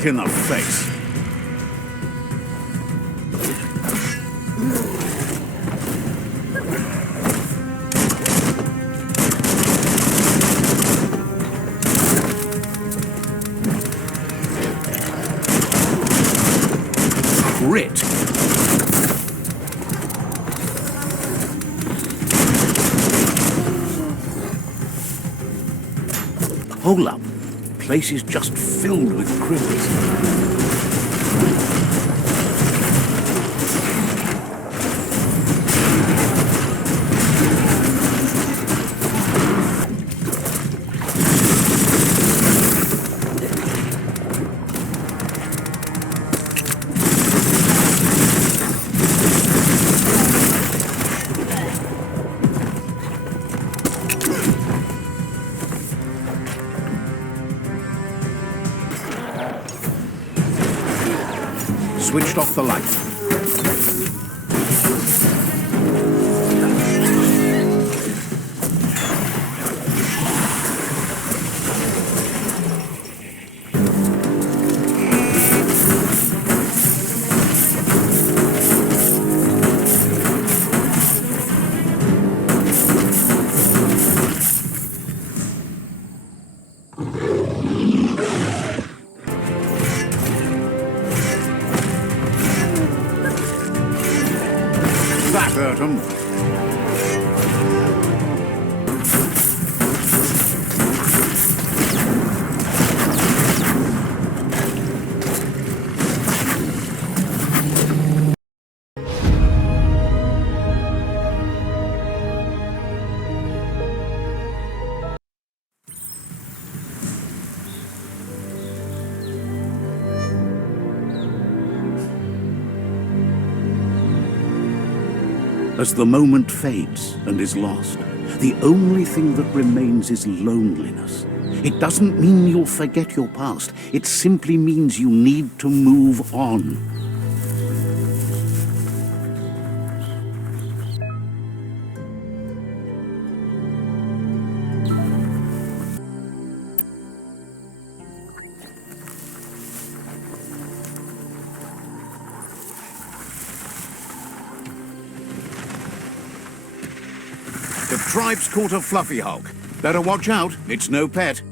right in the face. Crit. Hold up. The place is just filled with critters. Switched off the light. That hurt him. As the moment fades and is lost, the only thing that remains is loneliness. It doesn't mean you'll forget your past. It simply means you need to move on. The tribe's caught a fluffy hog. Better watch out, it's no pet.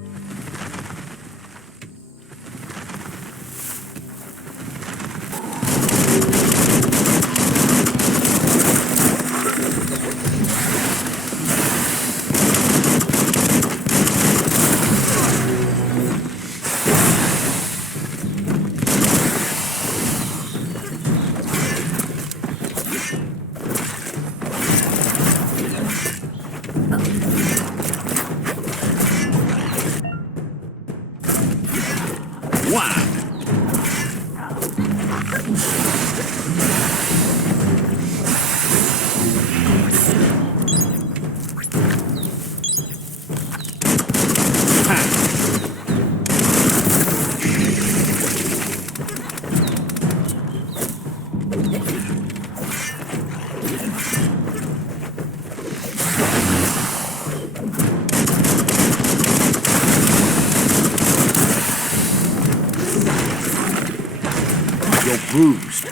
You're bruised.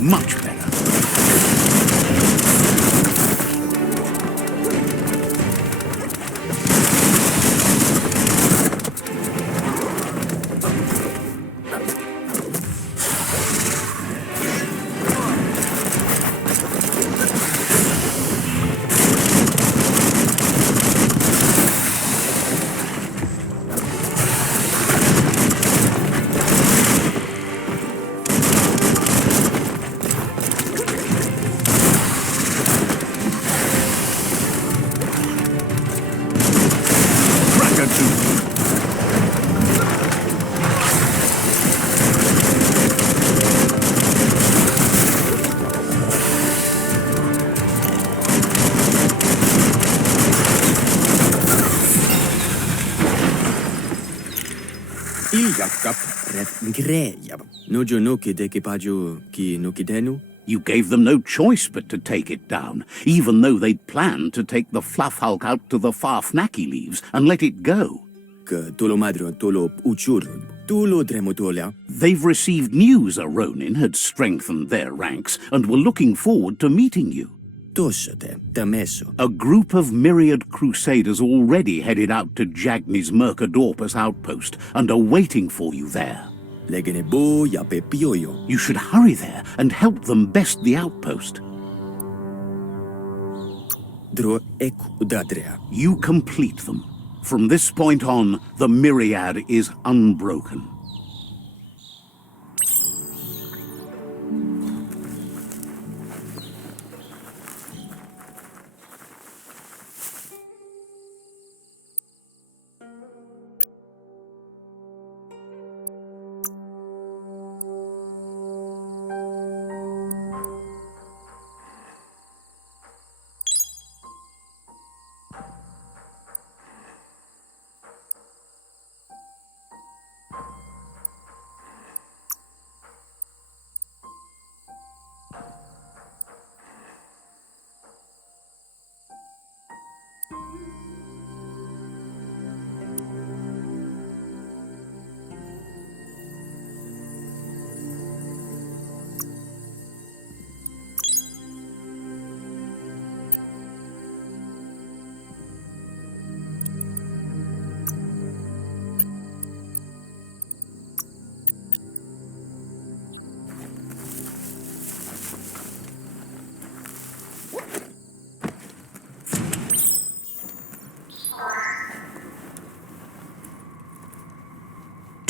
Much better. Greia. Nojo no kidekipaju ki no kidenu? You gave them no choice but to take it down, even though they'd planned to take the fluff hulk out to the Farfnaki leaves and let it go. Tolo madro tolo uchuru. Tolo dremotolia. They've received news a Ronin had strengthened their ranks and were looking forward to meeting you. Tosote, tameso. A group of myriad crusaders already headed out to Jagni's Mercadorpus outpost and are waiting for you there. Legene bo ya pepioyo. You should hurry there and help them best the outpost. Dro eku dadrea. You complete them. From this point on, the myriad is unbroken.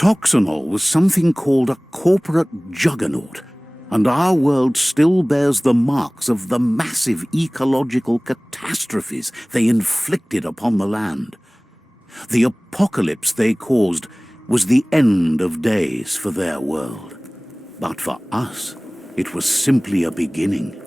Toxanol was something called a corporate juggernaut, and our world still bears the marks of the massive ecological catastrophes they inflicted upon the land. The apocalypse they caused was the end of days for their world. But for us, it was simply a beginning.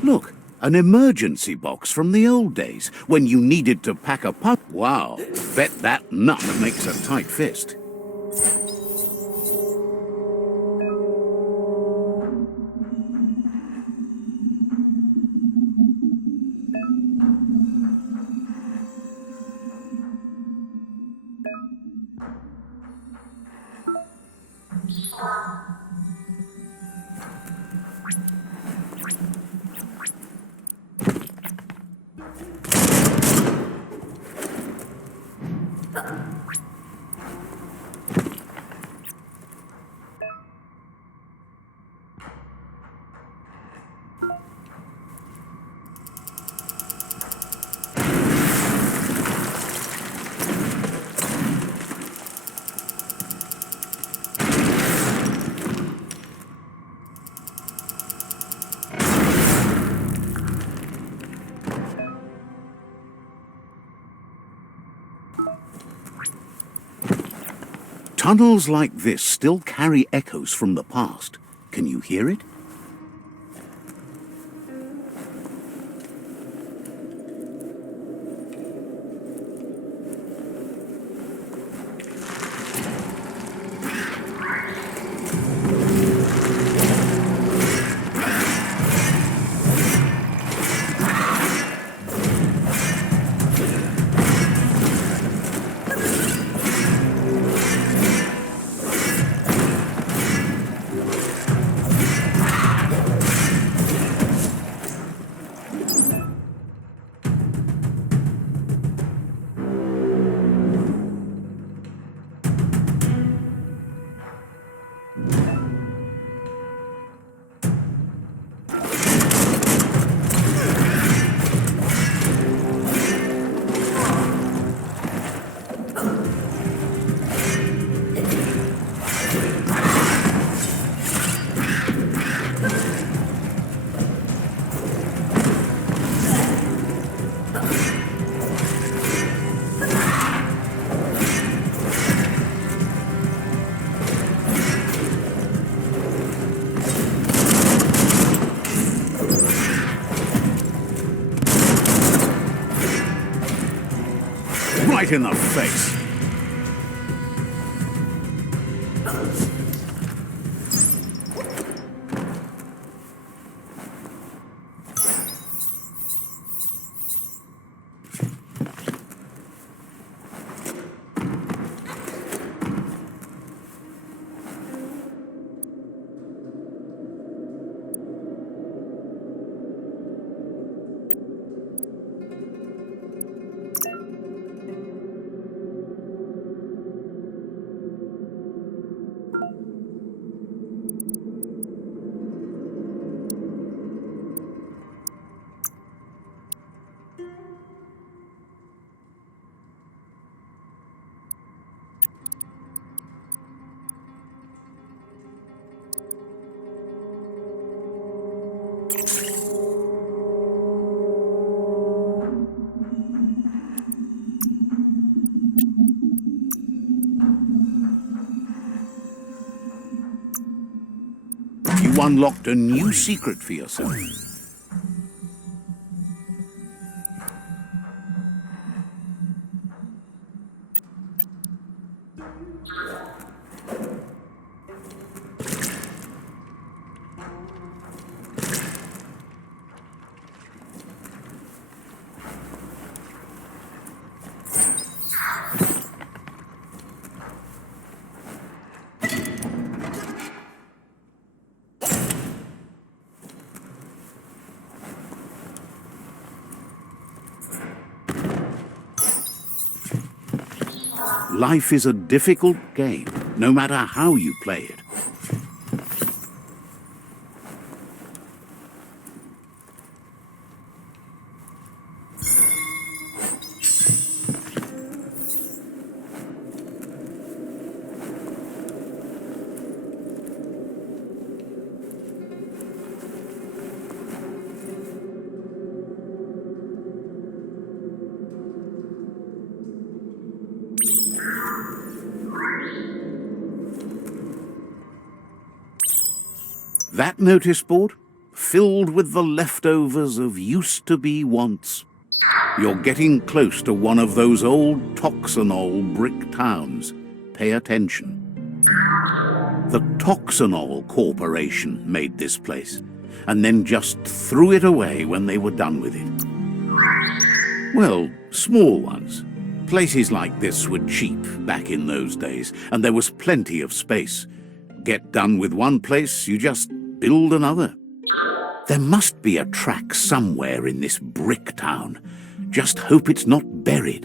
Look, an emergency box from the old days, when you needed to pack a punch. Wow, bet that nut makes a tight fist. Tunnels like this still carry echoes from the past. Can you hear it? right in the face. You unlocked a new secret for yourself. Life is a difficult game, no matter how you play it. That notice board, filled with the leftovers of used-to-be wants. You're getting close to one of those old Toxanol brick towns. Pay attention. The Toxanol Corporation made this place, and then just threw it away when they were done with it. Well, small ones. Places like this were cheap back in those days, and there was plenty of space. Get done with one place, you just build another. There must be a track somewhere in this brick town. Just hope it's not buried.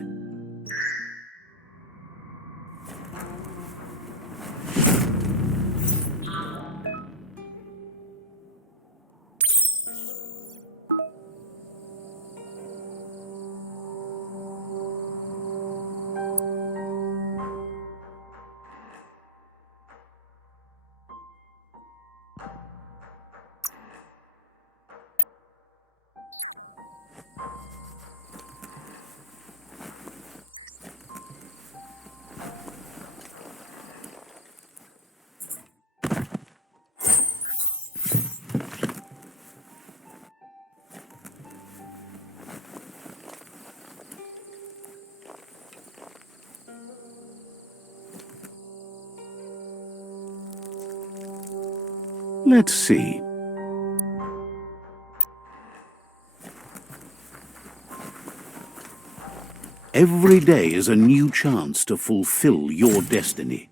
Let's see. Every day is a new chance to fulfill your destiny.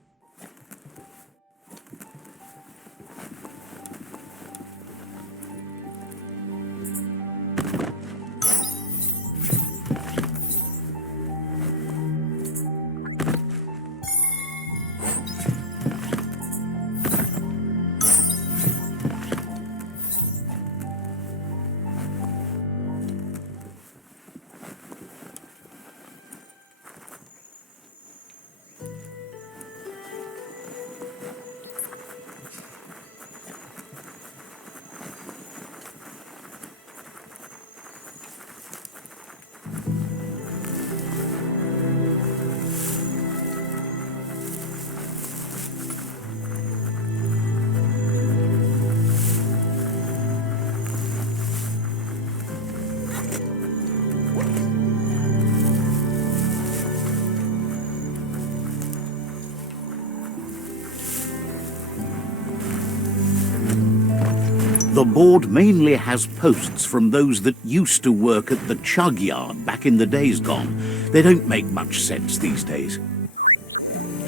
The board mainly has posts from those that used to work at the CHUGYARD back in the days gone. They don't make much sense these days.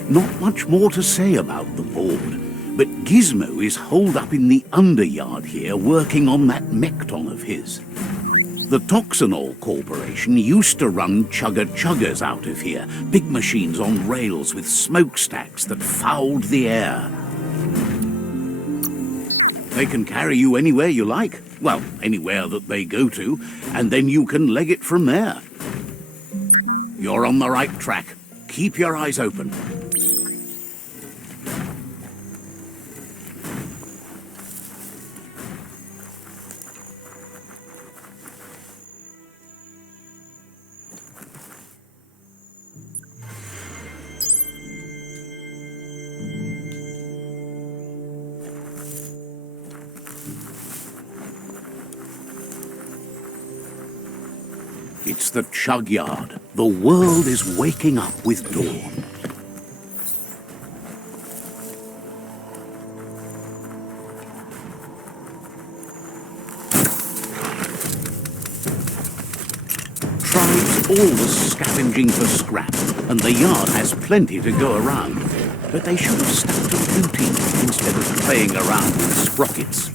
Not much more to say about the board, but Gizmo is holed up in the underyard here working on that Mekton of his. The Toxanol Corporation used to run chugger-chuggers out of here, big machines on rails with smokestacks that fouled the air. They can carry you anywhere you like. Well, anywhere that they go to, and then you can leg it from there. You're on the right track. Keep your eyes open. It's the CHUGYARD. The world is waking up with dawn. Tribes always scavenging for scrap, and the yard has plenty to go around. But they should have stuck to looting instead of playing around with sprockets.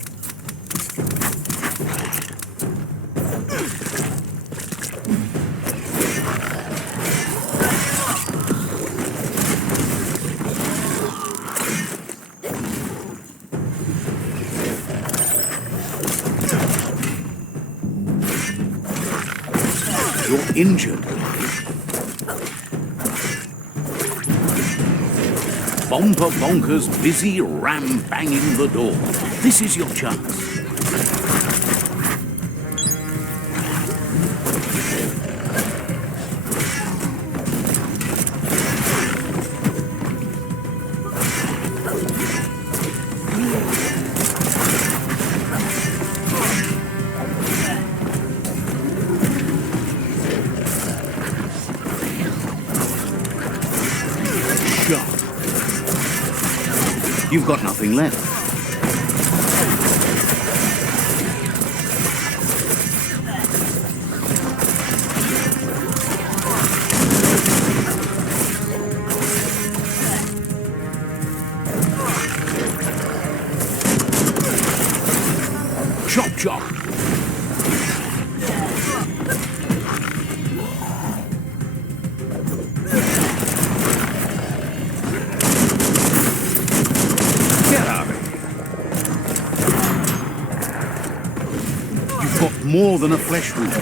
You're injured. Bomper Bonker's busy ram-banging the door. This is your chance. You've got nothing left. Chop, chop. More than a flesh wound.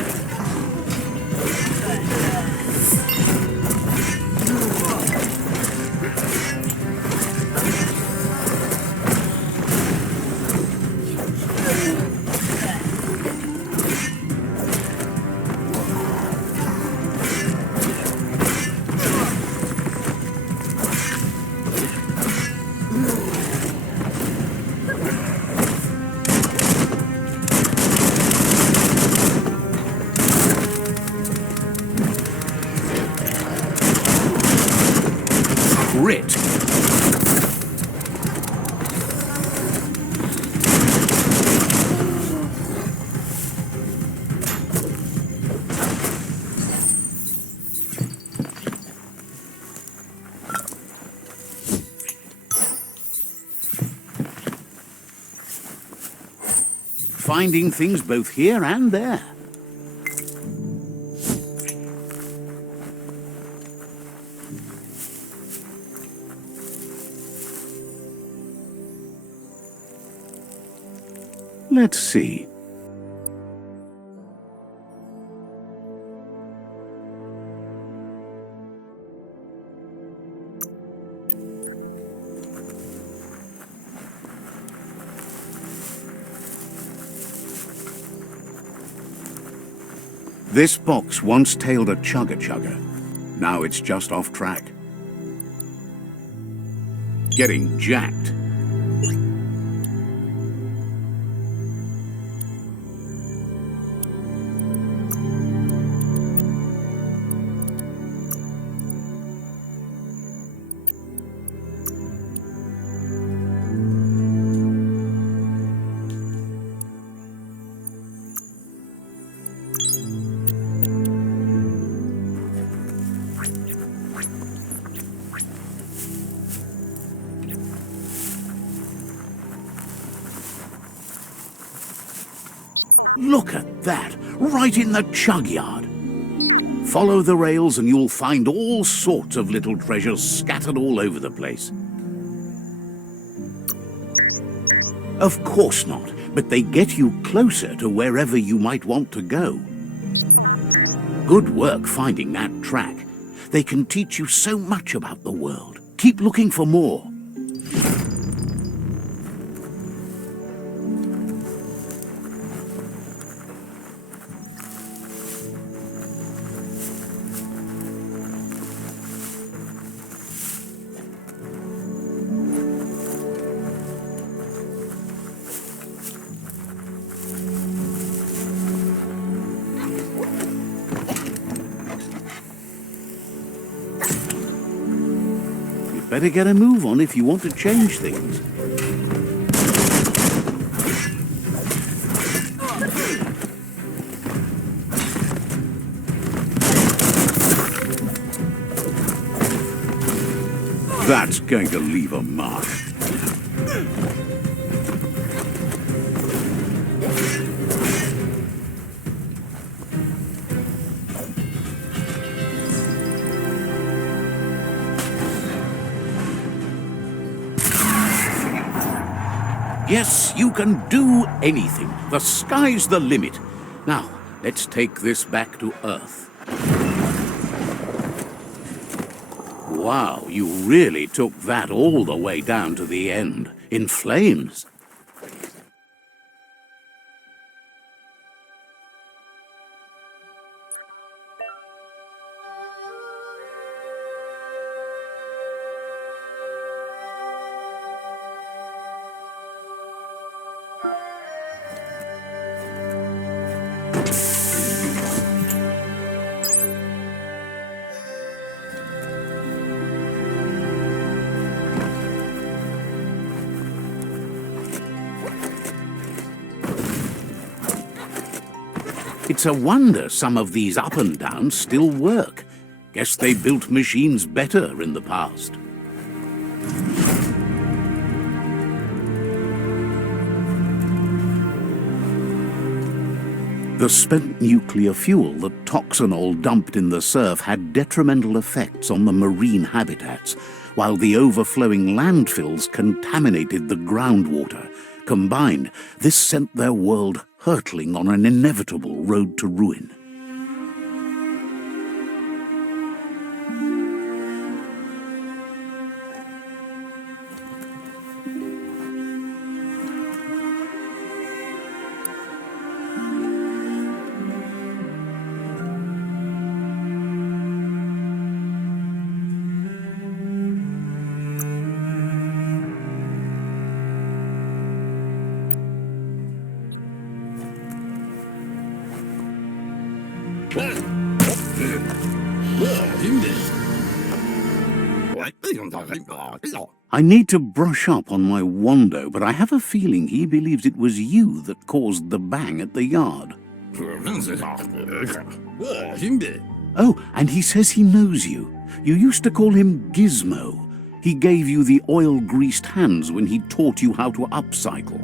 Grit. Finding things both here and there. Let's see. This box once tailed a chugger-chugger. Now it's just off track. Getting jacked. Look at that, right in the Chugyard. Follow the rails and you'll find all sorts of little treasures scattered all over the place. Of course not, but they get you closer to wherever you might want to go. Good work finding that track. They can teach you so much about the world. Keep looking for more. Better get a move on if you want to change things. That's going to leave a mark. Yes, you can do anything. The sky's the limit. Now, let's take this back to Earth. Wow, you really took that all the way down to the end, in flames. It's a wonder some of these up and downs still work. Guess they built machines better in the past. The spent nuclear fuel that Toxanol dumped in the surf had detrimental effects on the marine habitats, while the overflowing landfills contaminated the groundwater. Combined, this sent their world hurtling on an inevitable road to ruin. I need to brush up on my Wando, but I have a feeling he believes it was you that caused the bang at the yard. Oh, and he says he knows you. You used to call him Gizmo. He gave you the oil-greased hands when he taught you how to upcycle.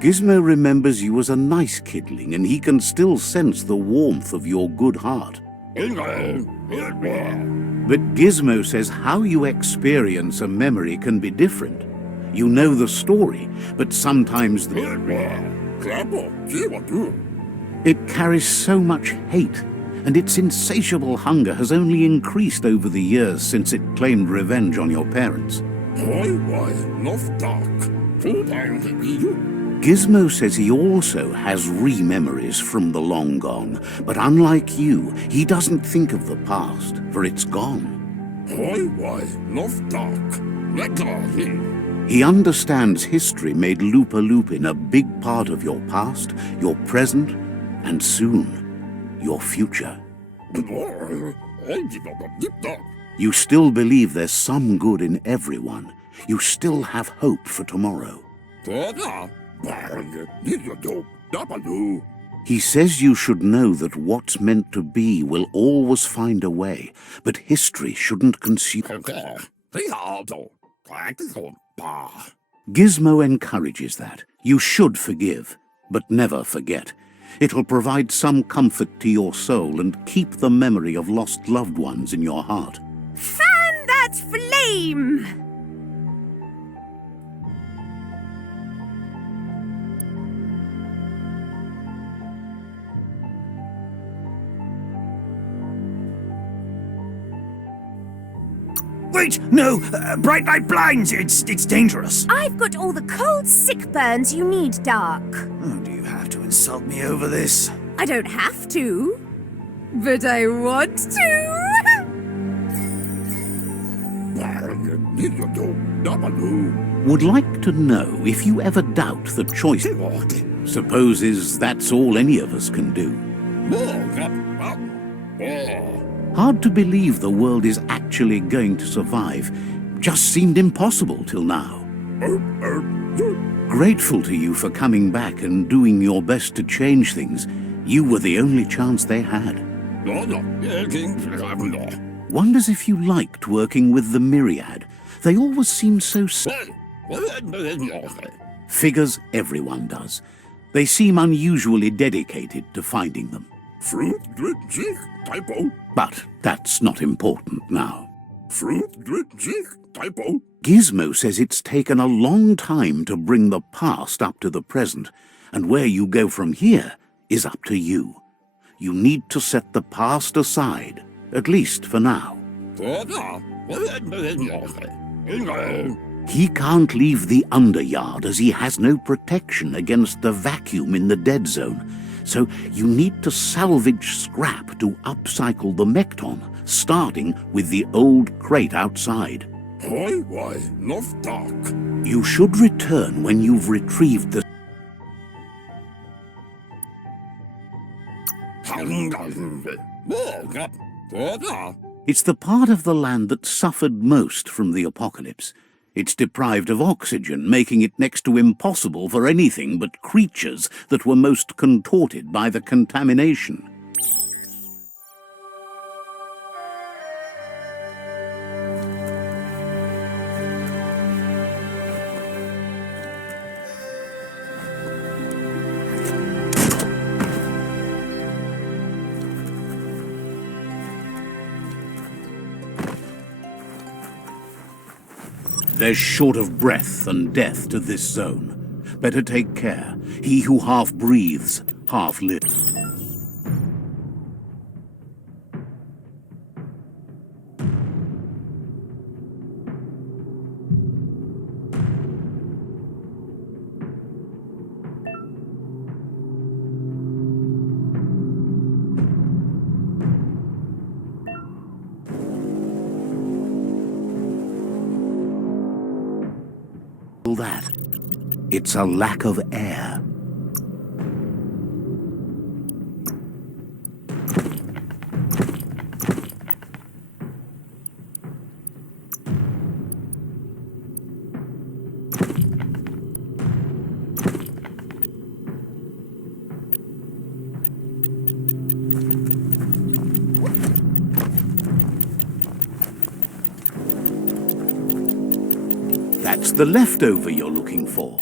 Gizmo remembers you as a nice kidling, and he can still sense the warmth of your good heart. But Gizmo says how you experience a memory can be different. You know the story, but sometimes it carries so much hate, and its insatiable hunger has only increased over the years since it claimed revenge on your parents. Gizmo says he also has re-memories from the long gone, but unlike you, he doesn't think of the past, for it's gone. He understands history made Lupa Lupin a big part of your past, your present, and soon, your future. You still believe there's some good in everyone. You still have hope for tomorrow. He says you should know that what's meant to be will always find a way, but history shouldn't consume. Gizmo encourages that. You should forgive. But never forget. It'll provide some comfort to your soul and keep the memory of lost loved ones in your heart. Fan that flame! Wait, no! Bright light blinds! It's dangerous! I've got all the cold sick burns you need, Dark. Oh, do you have to insult me over this? I don't have to, but I want to. Would like to know if you ever doubt the choice supposes that's all any of us can do. Hard to believe the world is actually going to survive. Just seemed impossible till now. Grateful to you for coming back and doing your best to change things. You were the only chance they had. Wonders if you liked working with the Myriad. They always seem so... Figures everyone does. They seem unusually dedicated to finding them. But that's not important now. Gizmo says it's taken a long time to bring the past up to the present, and where you go from here is up to you. You need to set the past aside, at least for now. He can't leave the Underyard as he has no protection against the vacuum in the dead zone, so you need to salvage scrap to upcycle the Mekton, starting with the old crate outside. You should return when you've retrieved the... It's the part of the land that suffered most from the apocalypse. It's deprived of oxygen, making it next to impossible for anything but creatures that were most contorted by the contamination. There's short of breath and death to this zone. Better take care. He who half breathes, half lives. That. It's a lack of air. That's the leftover you're looking for.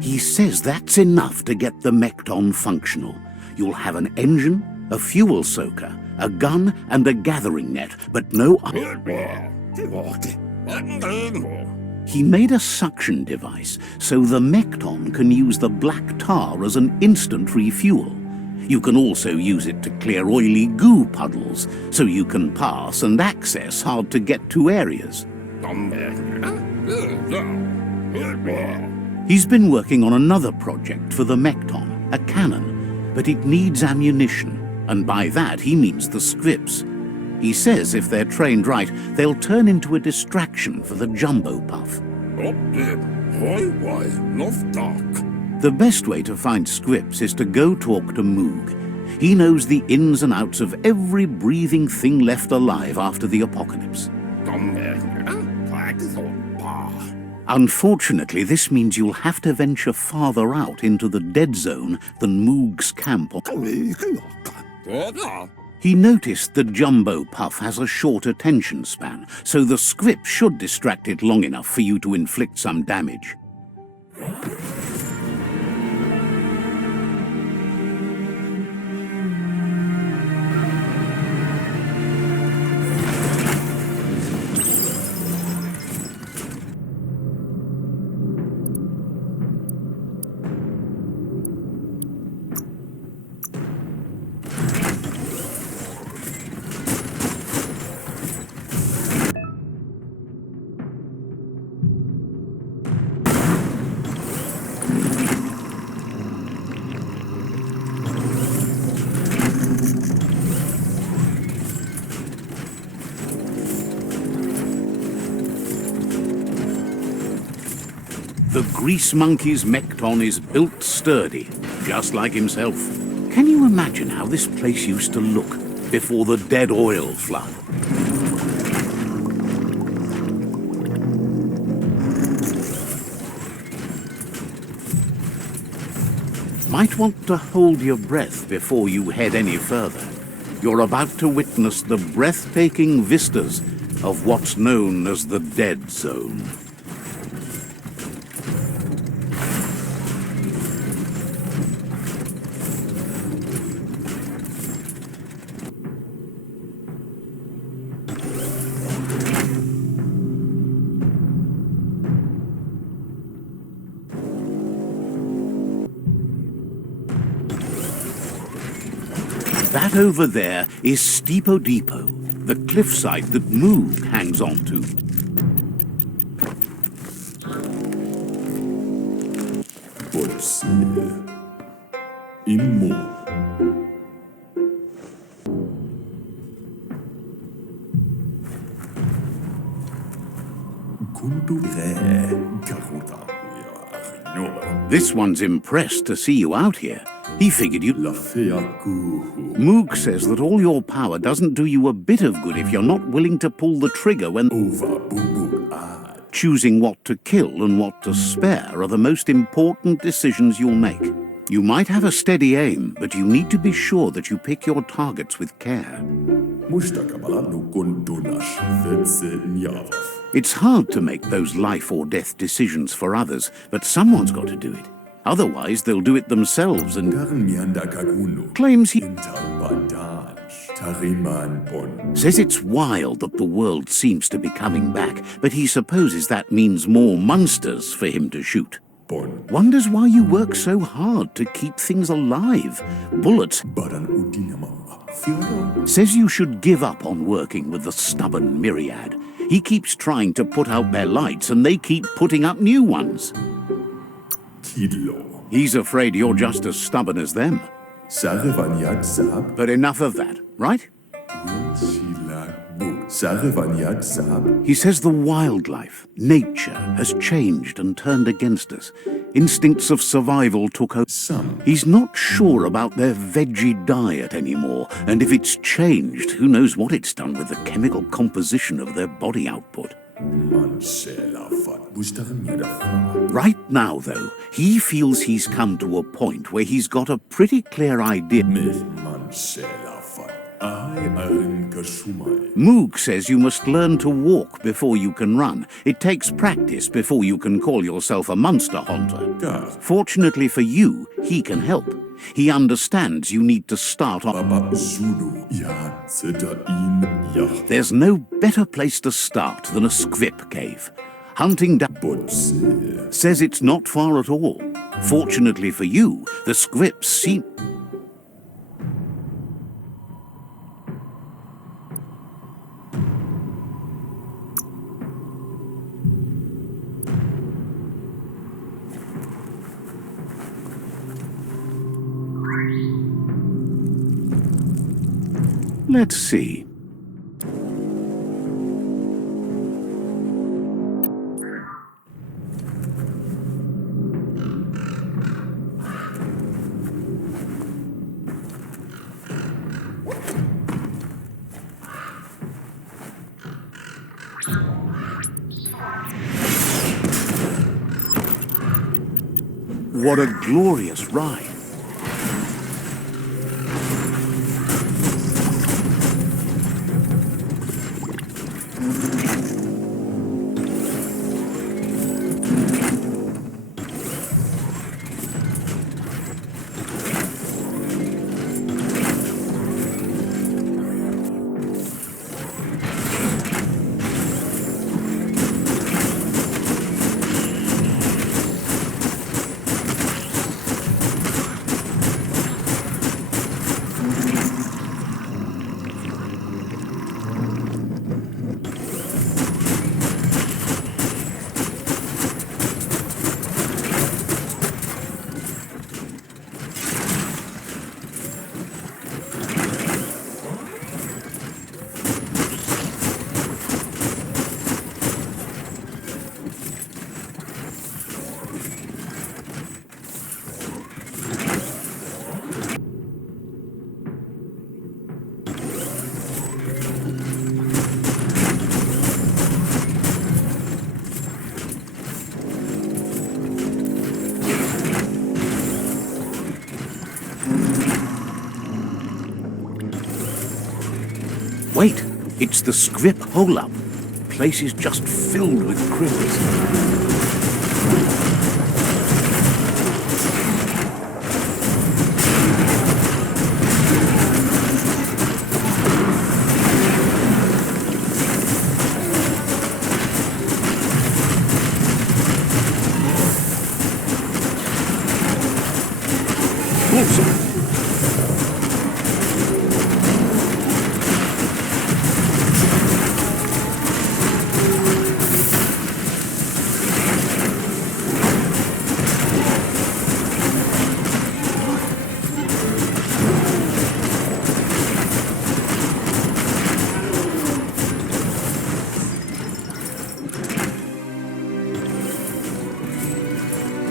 He says that's enough to get the Mekton functional. You'll have an engine, a fuel soaker, a gun, and a gathering net, but no... He made a suction device, so the Mekton can use the black tar as an instant refuel. You can also use it to clear oily goo puddles, so you can pass and access hard-to-get-to areas. He's been working on another project for the Mekton, a cannon, but it needs ammunition, and by that he means the scripts. He says if they're trained right, they'll turn into a distraction for the jumbo puff. The best way to find scripts is to go talk to Moog. He knows the ins and outs of every breathing thing left alive after the apocalypse. Unfortunately, this means you'll have to venture farther out into the dead zone than Moog's camp. He noticed the jumbo puff has a short attention span, so the script should distract it long enough for you to inflict some damage. The grease monkey's Mekton is built sturdy, just like himself. Can you imagine how this place used to look before the dead oil flood? Might want to hold your breath before you head any further. You're about to witness the breathtaking vistas of what's known as the Dead Zone. That over there is Steepo Depot, the cliffside that Moog hangs on to. This one's impressed to see you out here. He figured you'd... Moog says that all your power doesn't do you a bit of good if you're not willing to pull the trigger when... Choosing what to kill and what to spare are the most important decisions you'll make. You might have a steady aim, but you need to be sure that you pick your targets with care. It's hard to make those life or death decisions for others, but someone's got to do it. Otherwise, they'll do it themselves and claims he says it's wild that the world seems to be coming back, but he supposes that means more monsters for him to shoot. Wonders why you work so hard to keep things alive. Bullets. Says you should give up on working with the stubborn myriad. He keeps trying to put out their lights and they keep putting up new ones. He's afraid you're just as stubborn as them. But enough of that, right? He says the wildlife, nature, has changed and turned against us. Instincts of survival took over. He's not sure about their veggie diet anymore, and if it's changed, who knows what it's done with the chemical composition of their body output. Right now, though, he feels he's come to a point where he's got a pretty clear idea. Moog says you must learn to walk before you can run. It takes practice before you can call yourself a monster hunter. Fortunately for you, he can help. He understands you need to start on. There's no better place to start than a scrip cave. Hunting down says it's not far at all. Fortunately for you, the scrips seem... Let's see. What a glorious ride. Wait, it's the scrip hole-up. Place is just filled with critters.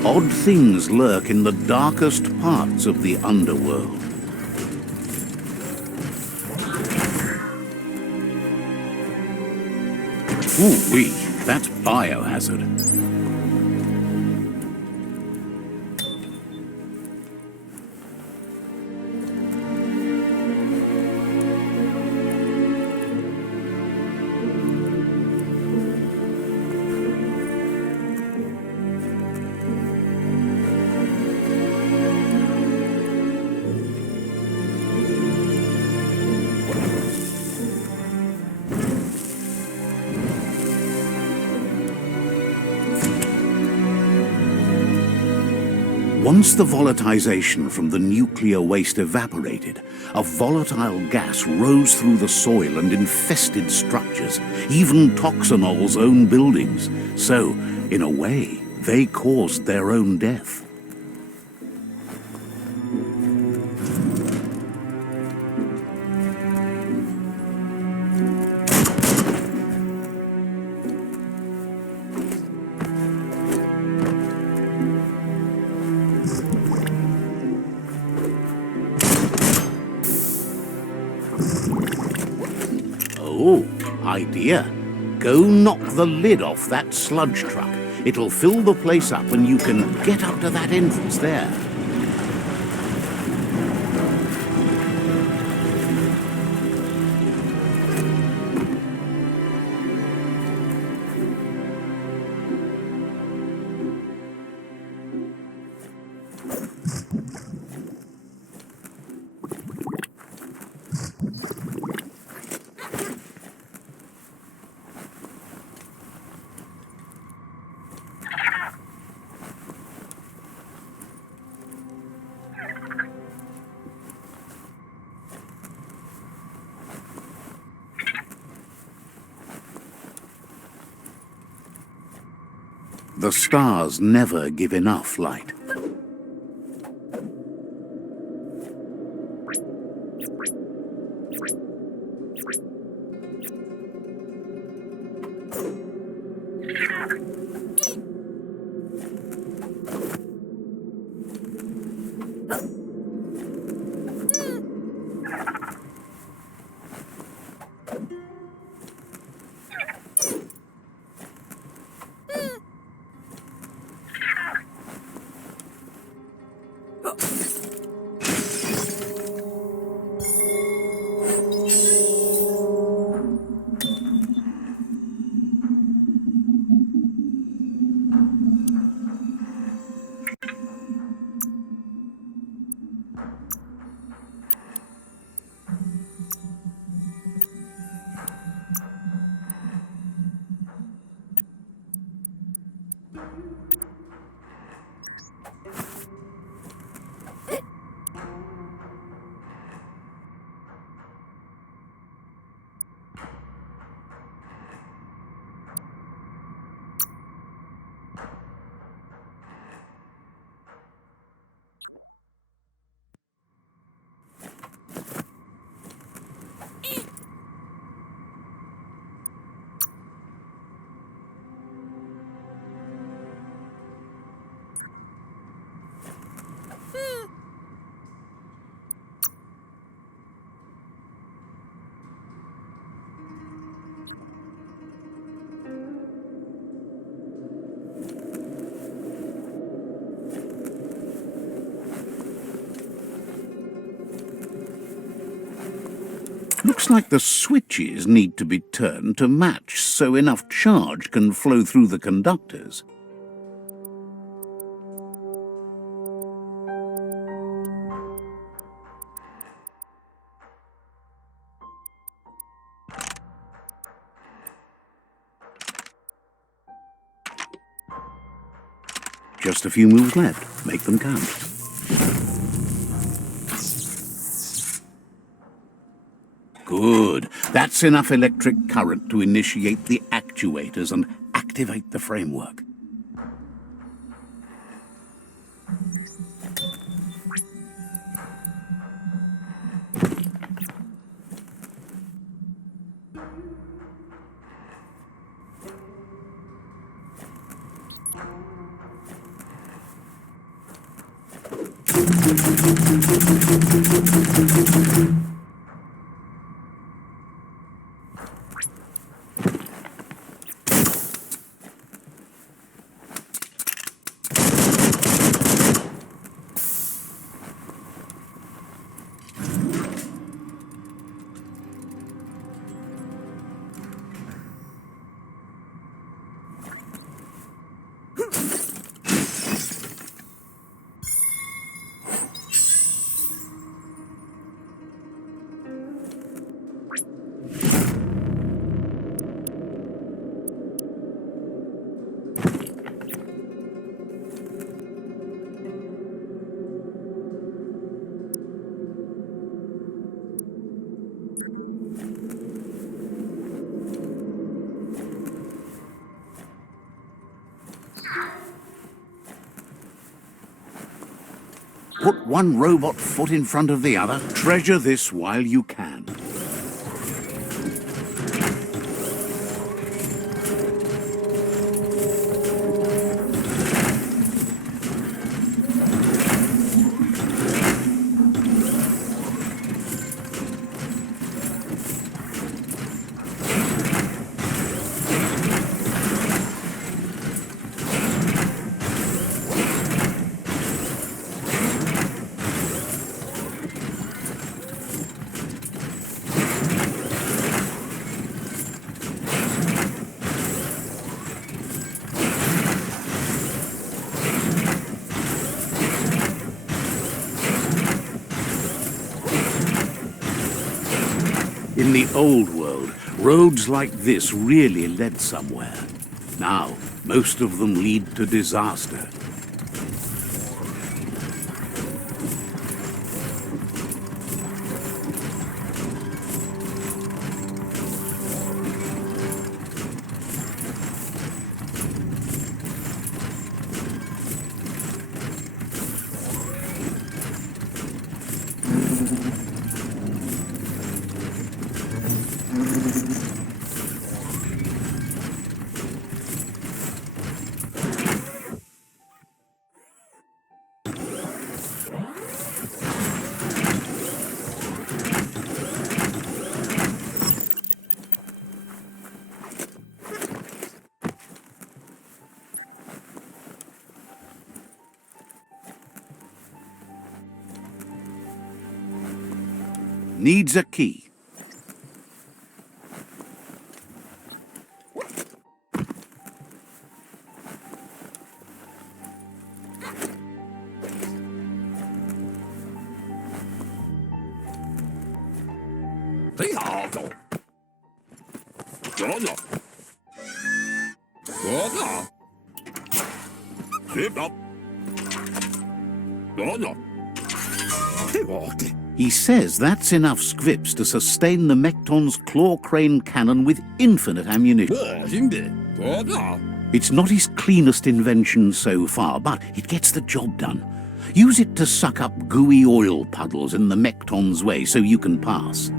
Odd things lurk in the darkest parts of the underworld. Ooh-wee, that's biohazard. Once the volatilization from the nuclear waste evaporated, a volatile gas rose through the soil and infested structures, even Toxanol's own buildings. So, in a way, they caused their own death. Oh, idea. Go knock the lid off that sludge truck. It'll fill the place up and you can get up to that entrance there. The stars never give enough light. Looks like the switches need to be turned to match so enough charge can flow through the conductors. Just a few moves left. Make them count. Good. That's enough electric current to initiate the actuators and activate the framework. Put one robot foot in front of the other. Treasure this while you can. In the old world, roads like this really led somewhere. Now, most of them lead to disaster. Needs a key. He says that's enough scripts to sustain the Mekton's claw crane cannon with infinite ammunition. It's not his cleanest invention so far, but it gets the job done. Use it to suck up gooey oil puddles in the Mekton's way so you can pass.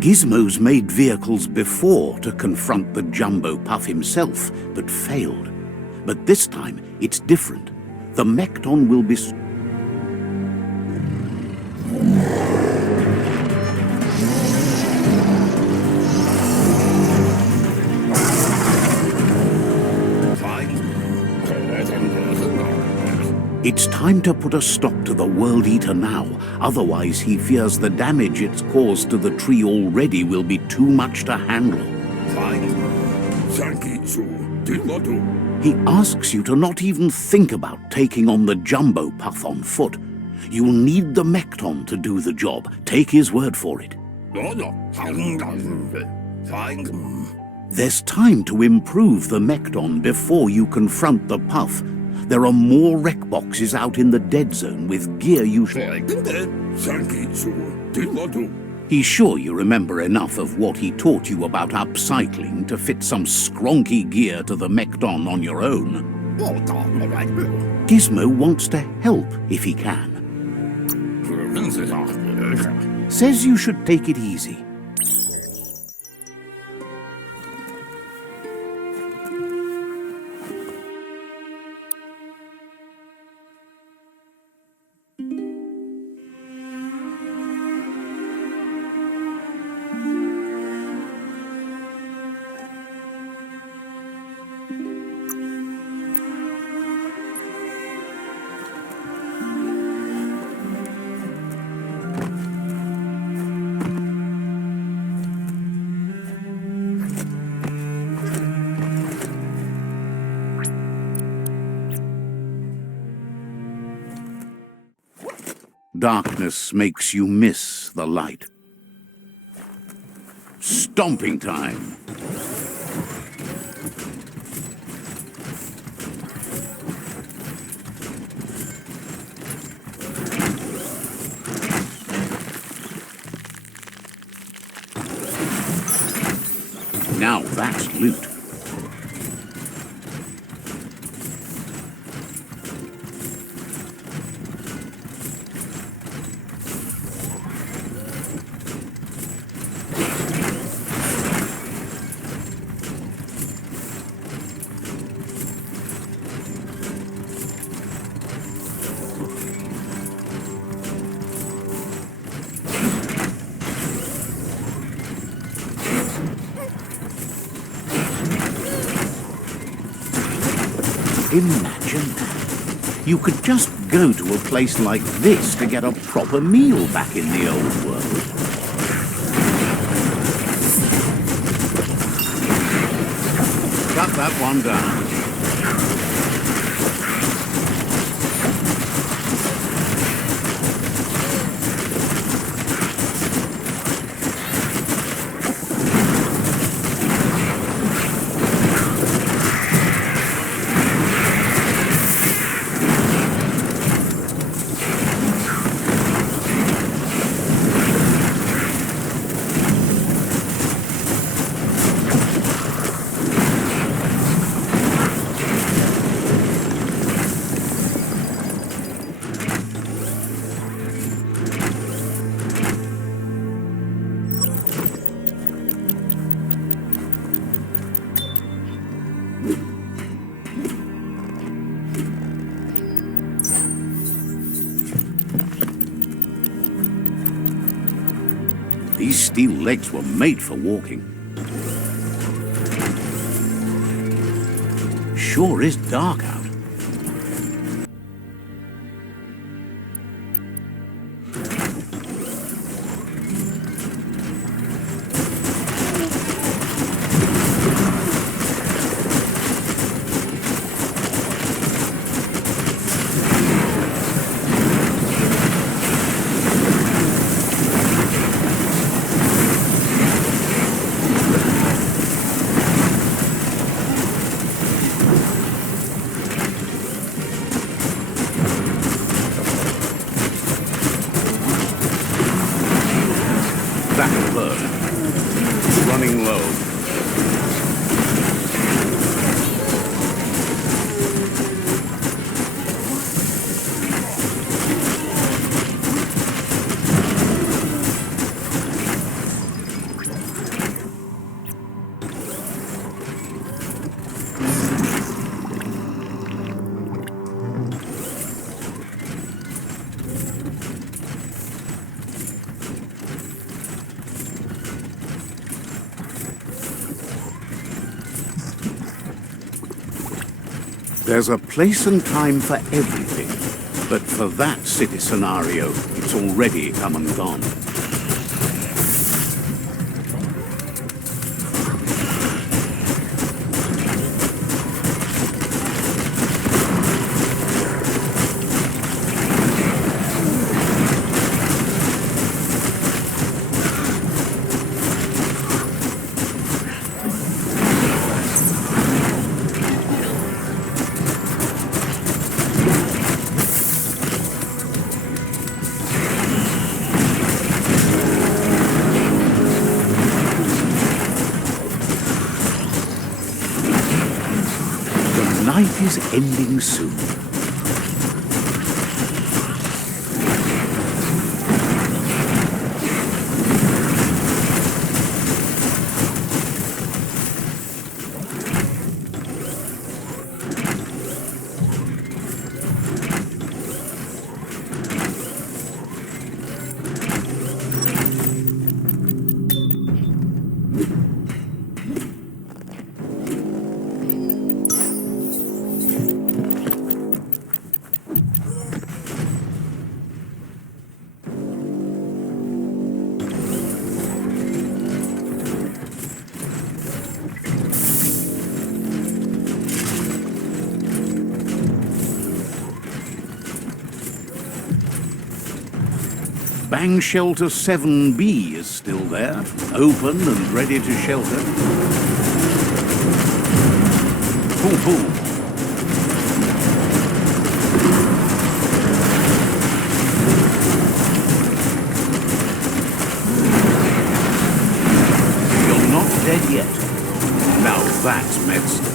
Gizmo's made vehicles before to confront the Jumbo Puff himself, but failed. But this time, it's different. The Mekton will be... It's time to put a stop to the World Eater now, otherwise he fears the damage it's caused to the tree already will be too much to handle. He asks you to not even think about taking on the Jumbo Puff on foot. You'll need the Mekton to do the job, take his word for it. There's time to improve the Mekton before you confront the Puff. There are more wreck boxes out in the dead zone with gear you should... He's sure you remember enough of what he taught you about upcycling to fit some skronky gear to the Mekton on your own. Gizmo wants to help if he can. Says you should take it easy. Darkness makes you miss the light. Stomping time. Now that's loot. Imagine that. You could just go to a place like this to get a proper meal back in the old world. Cut that one down. steel legs were made for walking. Sure is dark out. That bird, running low. There's a place and time for everything, but for that city scenario, it's already come and gone. The night is ending soon. Bang Shelter 7B is still there, open and ready to shelter. Pull, pull. You're not dead yet. Now that's medicine.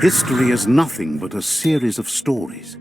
History is nothing but a series of stories.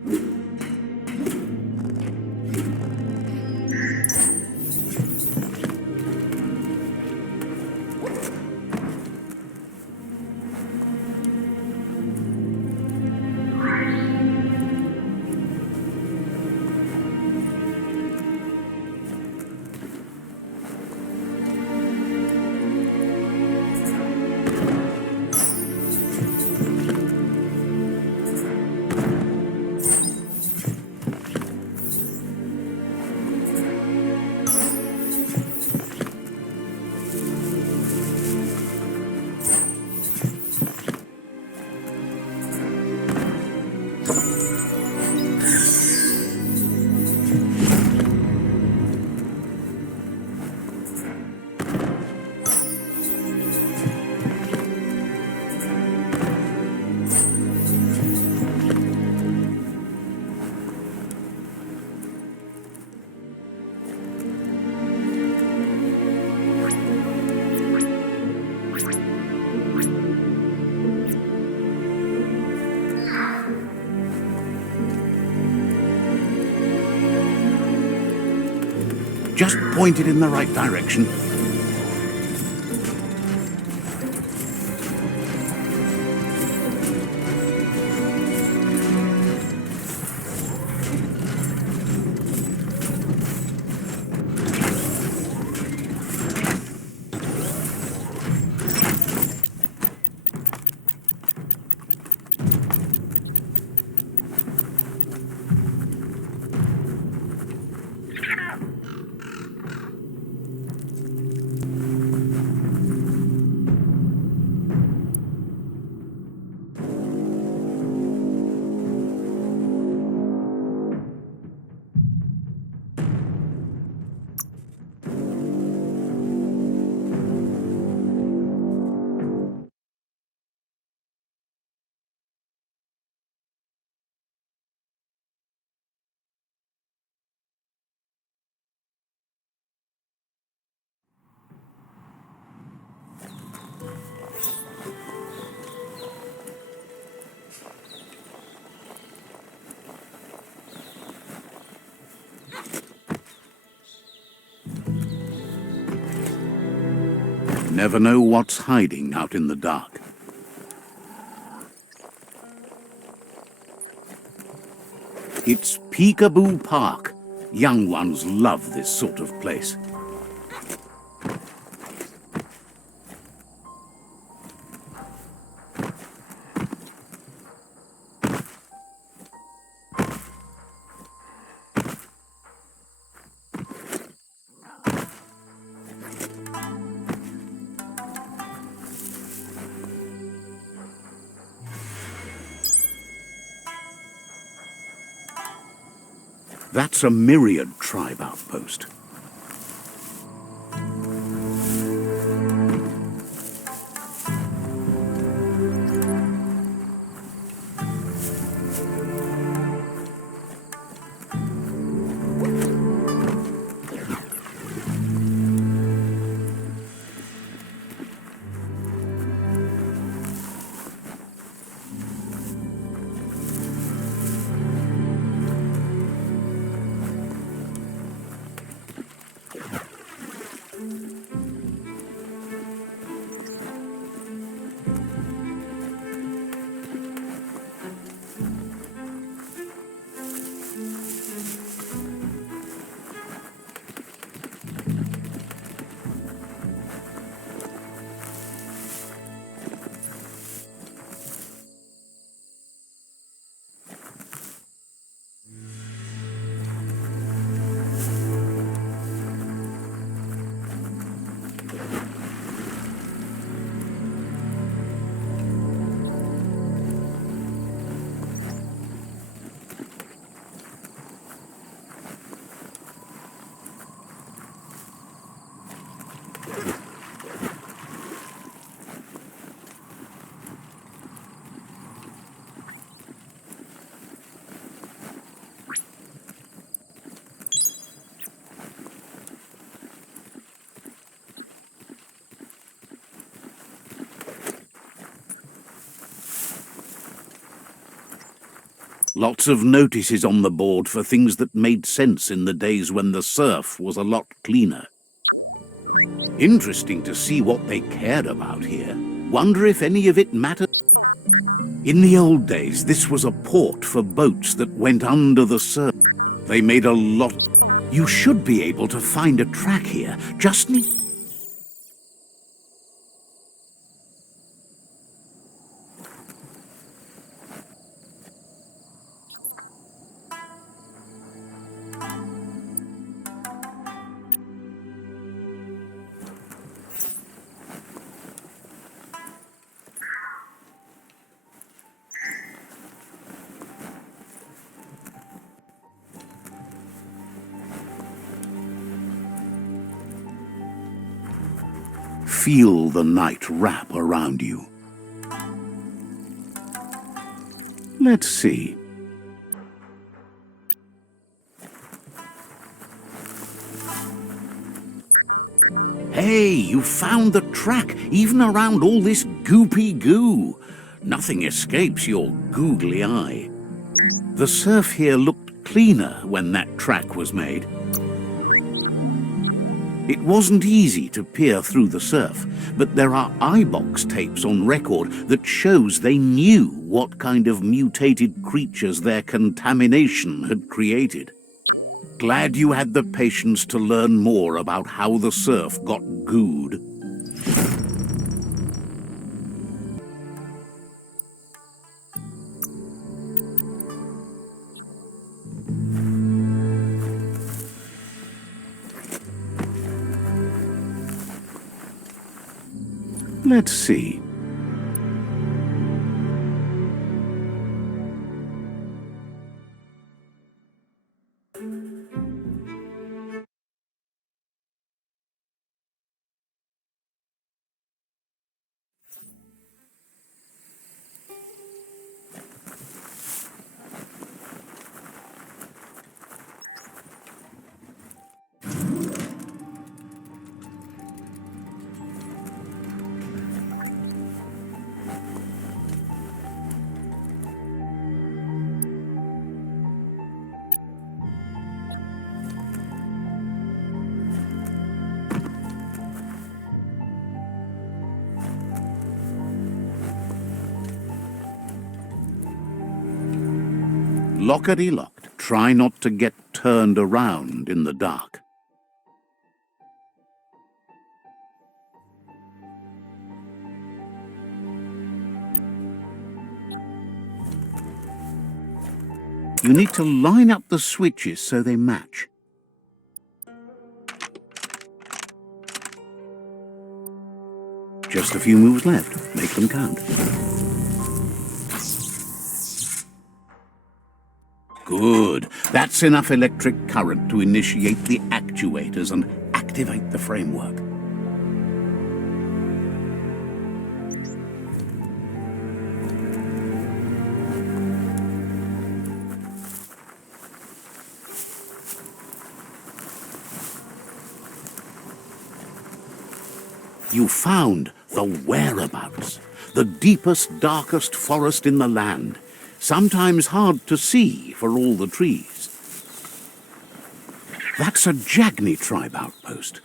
Just pointed in the right direction. Never know what's hiding out in the dark. It's Peekaboo Park. Young ones love this sort of place. That's a Myriad tribe outpost. Lots of notices on the board for things that made sense in the days when the surf was a lot cleaner. Interesting to see what they cared about here. Wonder if any of it mattered. In the old days, this was a port for boats that went under the surf. They made a lot. You should be able to find a track here. Just need... feel the night wrap around you. Let's see. Hey, you found the track, even around all this goopy goo. Nothing escapes your googly eye. The surf here looked cleaner when that track was made. It wasn't easy to peer through the surf, but there are iBox tapes on record that shows they knew what kind of mutated creatures their contamination had created. Glad you had the patience to learn more about how the surf got gooed. Let's see. Lockety-locked. Try not to get turned around in the dark. You need to line up the switches so they match. Just a few moves left. Make them count. Good. That's enough electric current to initiate the actuators and activate the framework. You found the whereabouts, the deepest, darkest forest in the land. Sometimes hard to see for all the trees. That's a Jagni tribe outpost.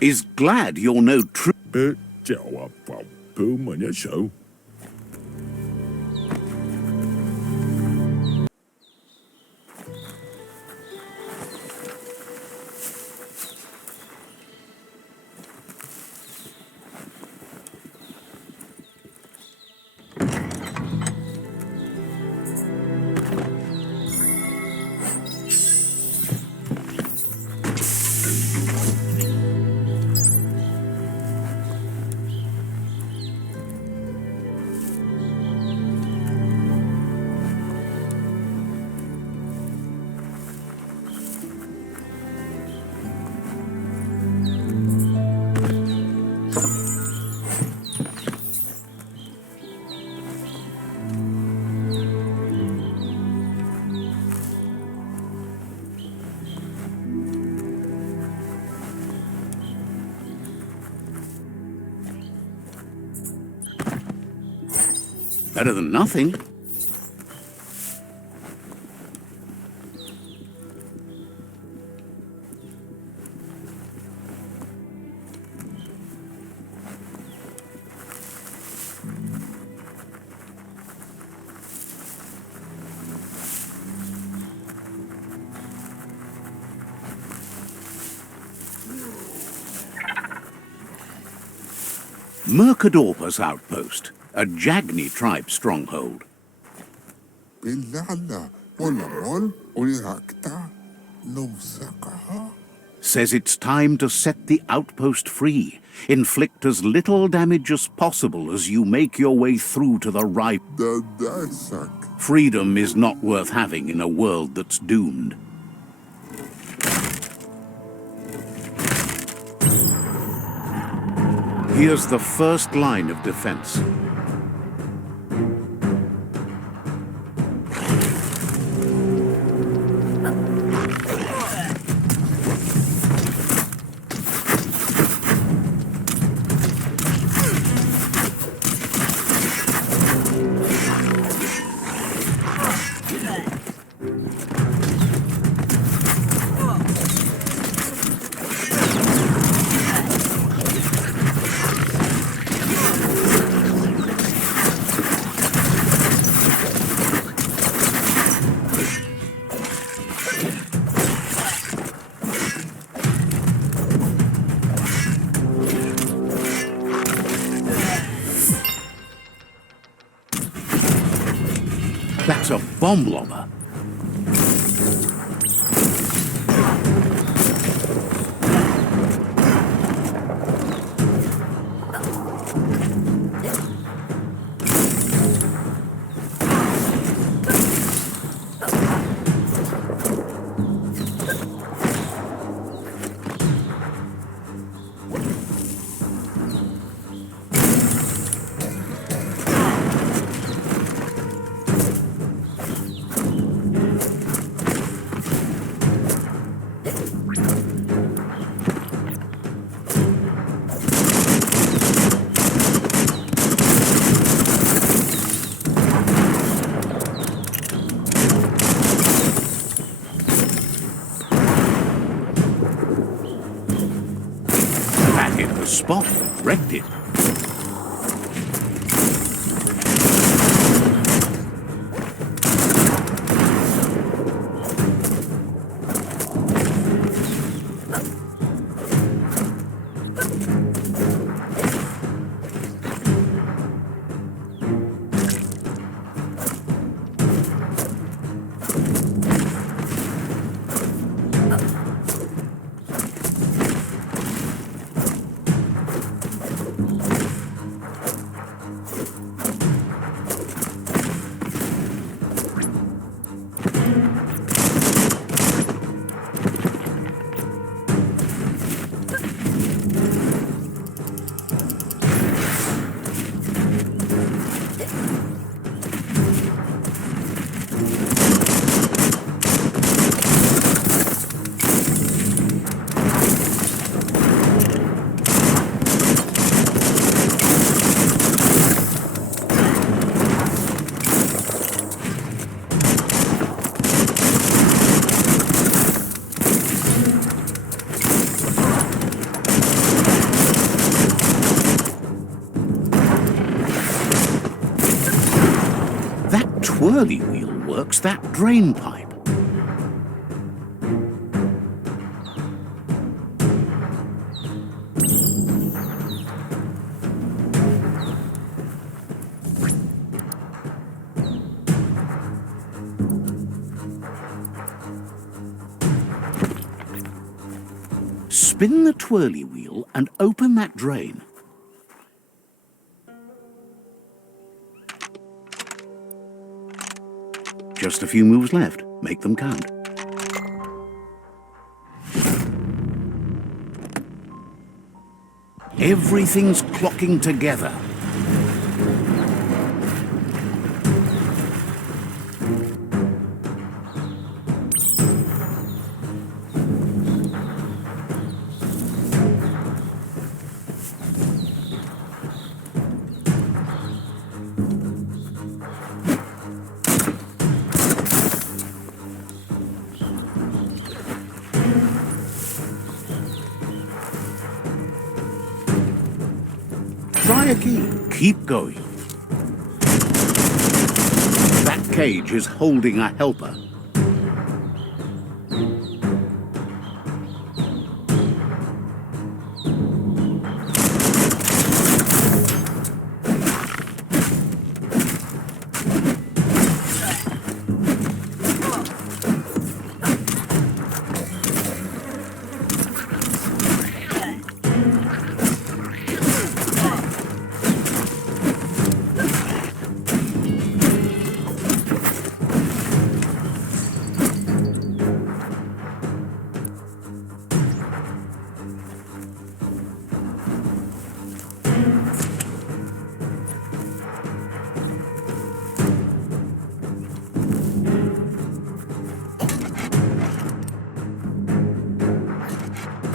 Is glad you're no true. Better than nothing. Mercadorpa's outpost, a Jagni tribe stronghold. Says it's time to set the outpost free. Inflict as little damage as possible as you make your way through to the ripe. Freedom is not worth having in a world that's doomed. Here's the first line of defense. That's a bomb lobber. Spot, wrecked it. twirly wheel works that drain pipe. Spin the twirly wheel and open that drain. Just a few moves left. Make them count. Everything's clocking together. Try again. Keep going. That cage is holding a helper.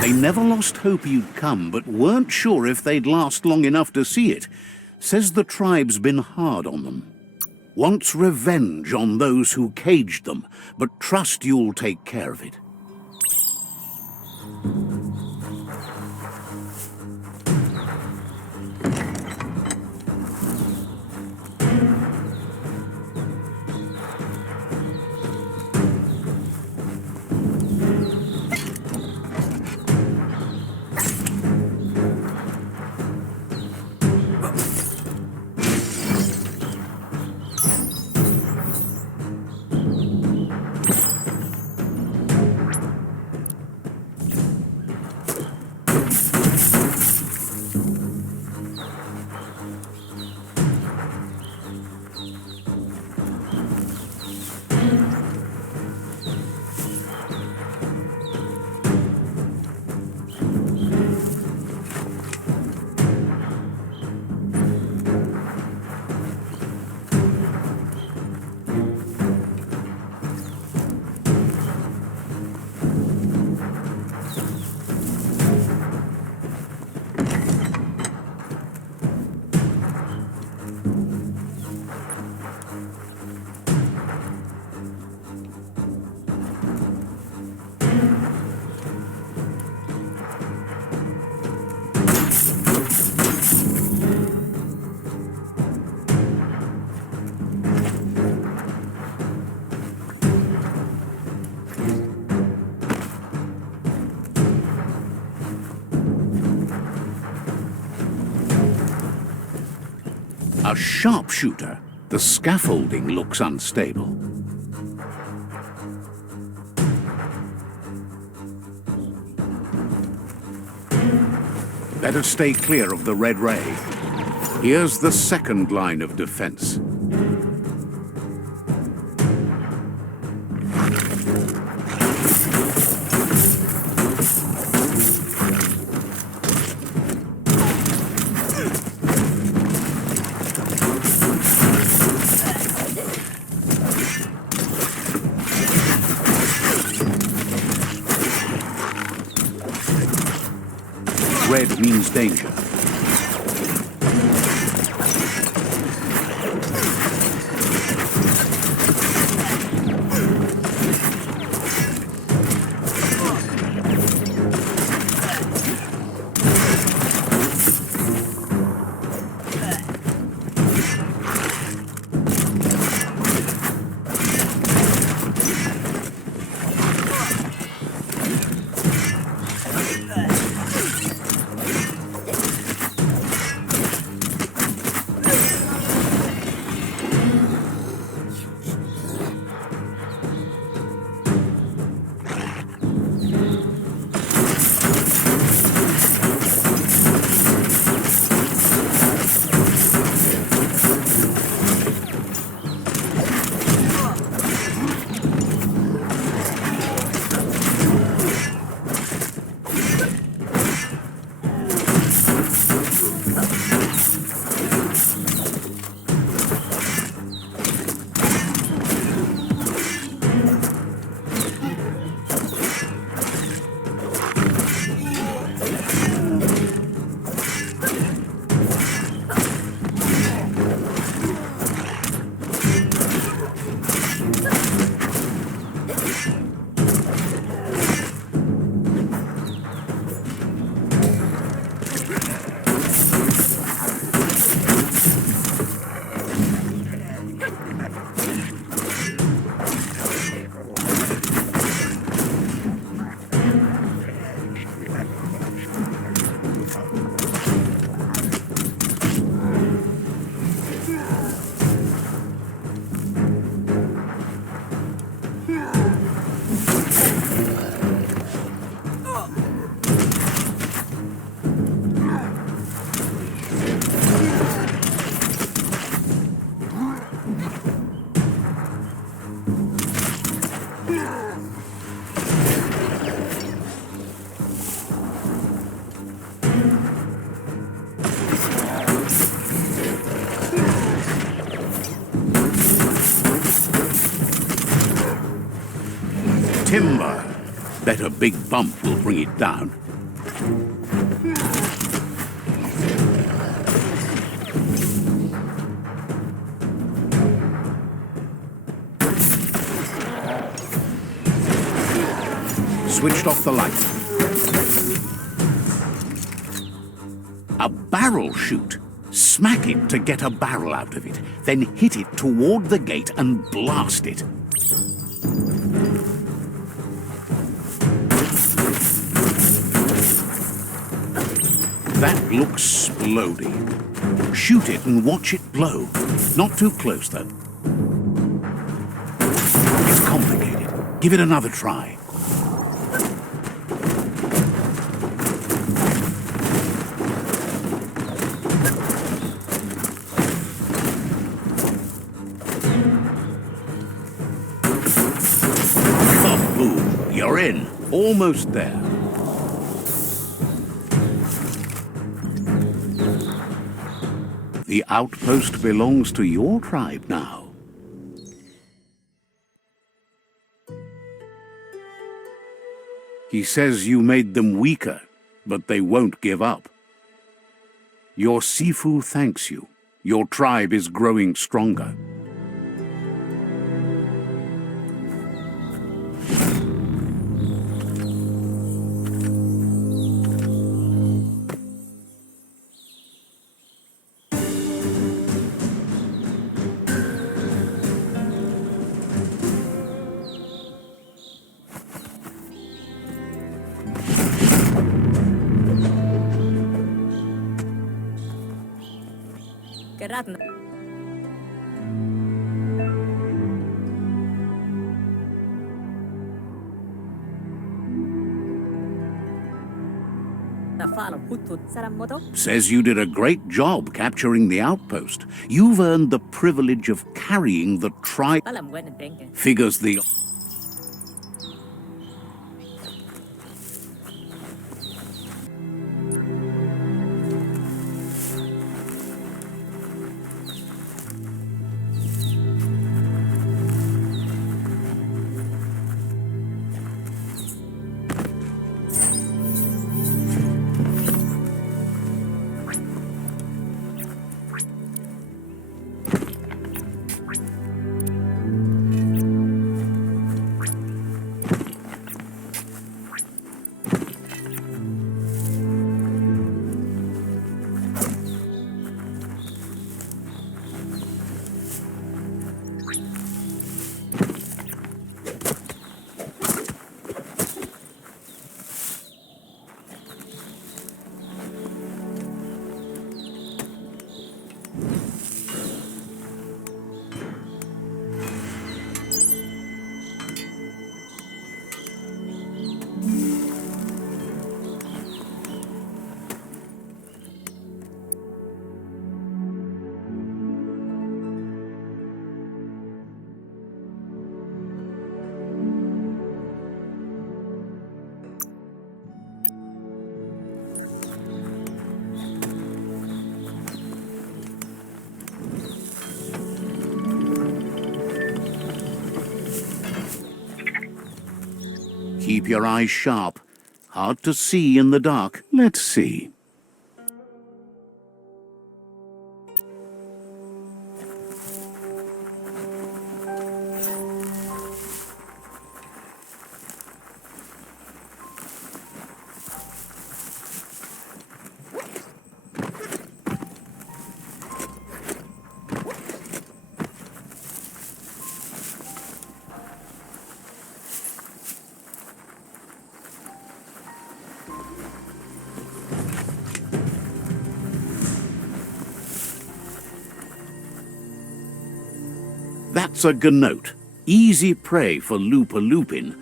They never lost hope you'd come, but weren't sure if they'd last long enough to see it. Says the tribe's been hard on them. Wants revenge on those who caged them, but trust you'll take care of it. A sharpshooter. The scaffolding looks unstable. Better stay clear of the red ray. Here's the second line of defense. Red means danger. Timber! Bet a big bump will bring it down. Switched off the light. A barrel shoot. Smack it to get a barrel out of it, then hit it toward the gate and blast it. That looks splody. Shoot it and watch it blow. Not too close, though. It's complicated. Give it another try. Boom, you're in. Almost there. The outpost belongs to your tribe now. He says you made them weaker, but they won't give up. Your Sifu thanks you. Your tribe is growing stronger. Says you did a great job capturing the outpost. You've earned the privilege of carrying the tribe. Figures the... Keep your eyes sharp. Hard to see in the dark. Let's see. That's a ganote. Easy prey for Lupa-Lupin.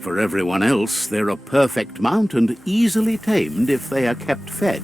For everyone else, they're a perfect mount and easily tamed if they are kept fed.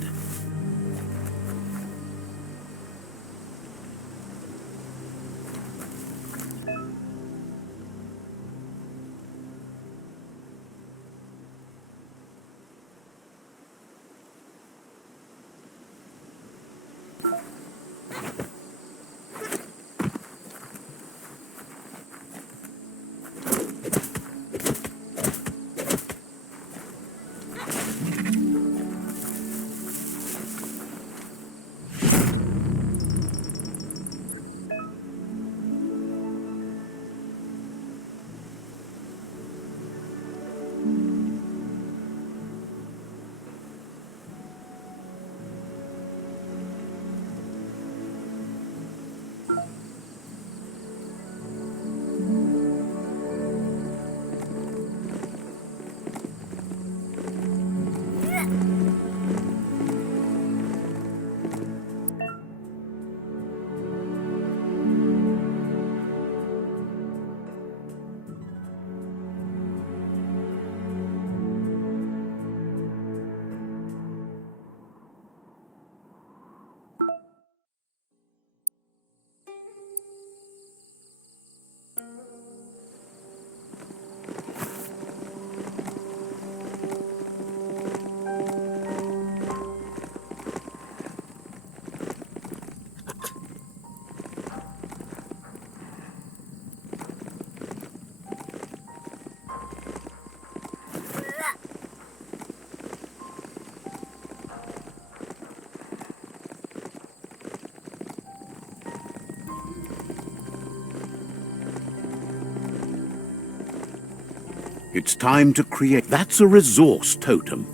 It's time to create. That's a resource totem.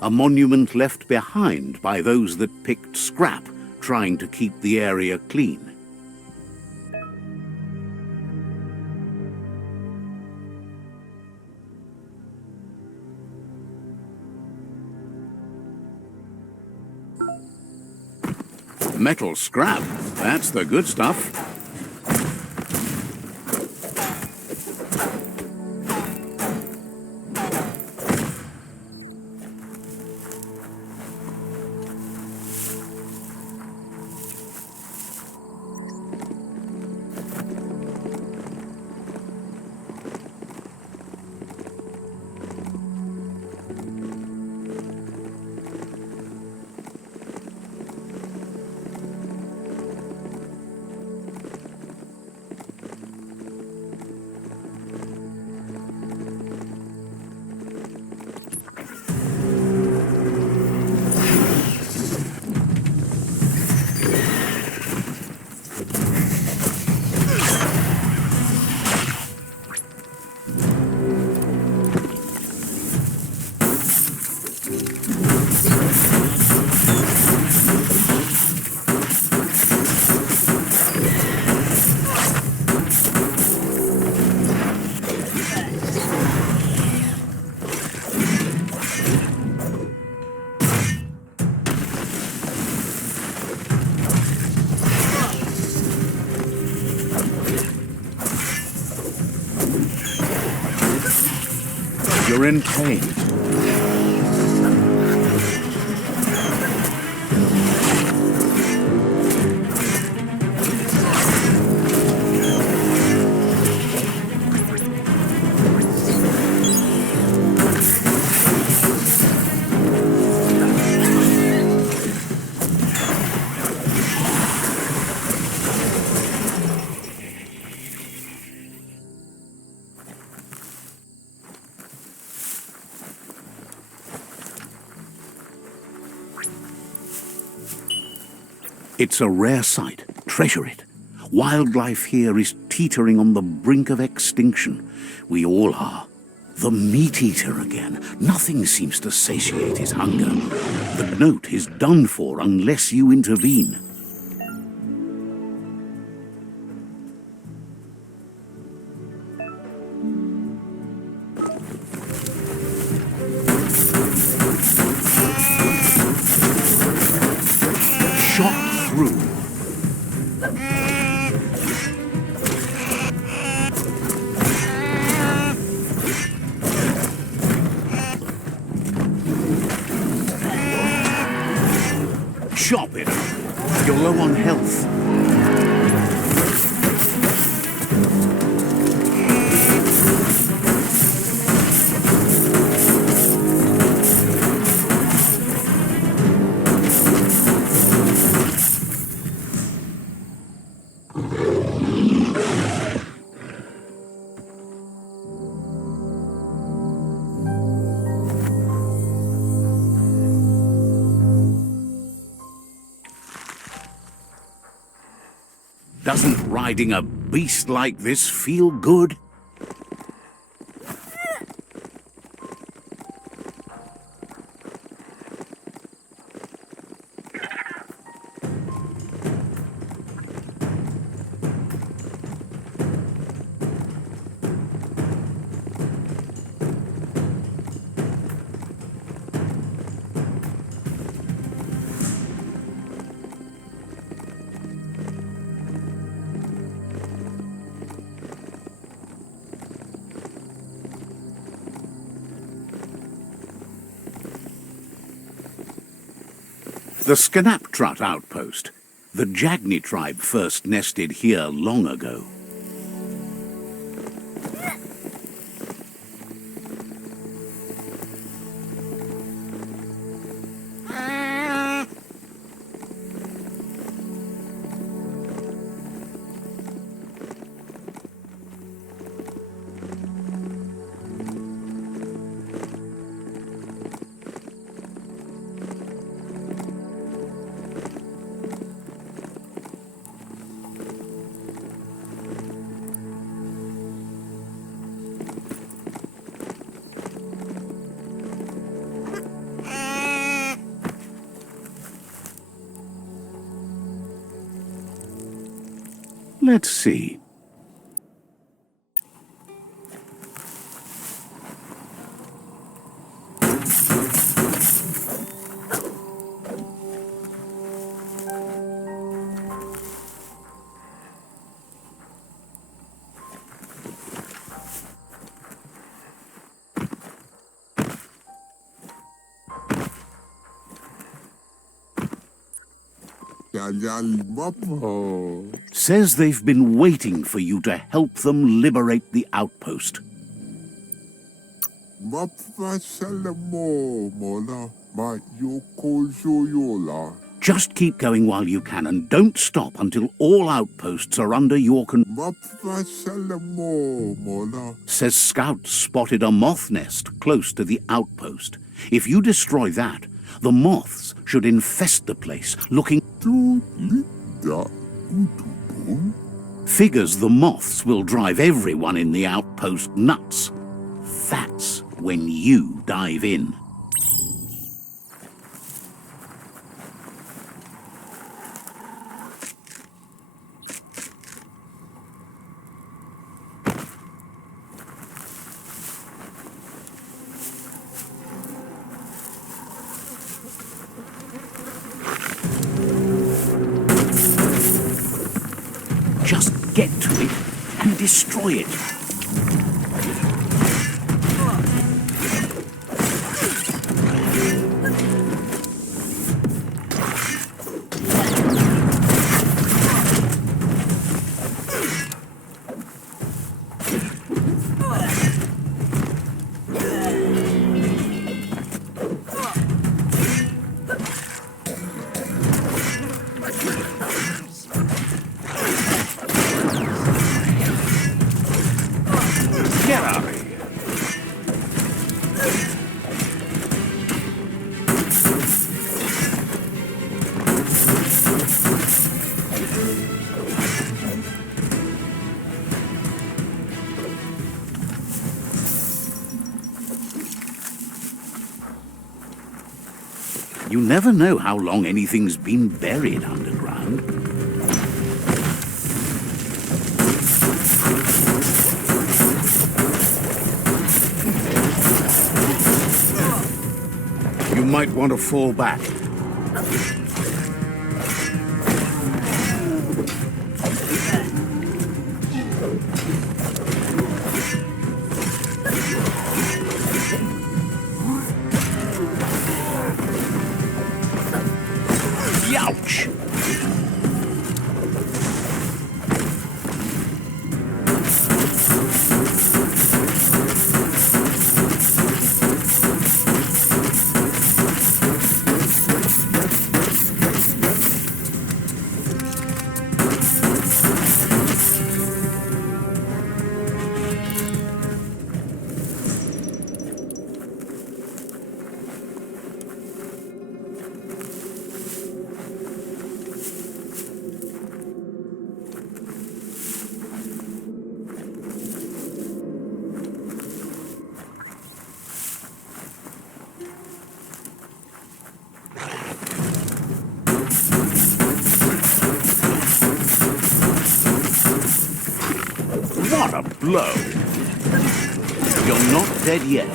A monument left behind by those that picked scrap, trying to keep the area clean. Metal scrap, that's the good stuff. You're in pain. It's a rare sight. Treasure it. Wildlife here is teetering on the brink of extinction. We all are. The meat eater again. Nothing seems to satiate his hunger. The note is done for unless you intervene. Shot through. Chop it. You're low on health. Doesn't riding a beast like this feel good? The Scanaptrut outpost. The Jagni tribe first nested here long ago. Let's see. Says they've been waiting for you to help them liberate the outpost. Just keep going while you can and don't stop until all outposts are under your Says scouts spotted a moth nest close to the outpost. If you destroy that, the moths should infest the place, looking... Figures the moths will drive everyone in the outpost nuts. That's when you dive in. Just get to it and destroy it. Get out of here. You never know how long anything's been buried underground. You might want to fall back. Youch! What a blow! You're not dead yet.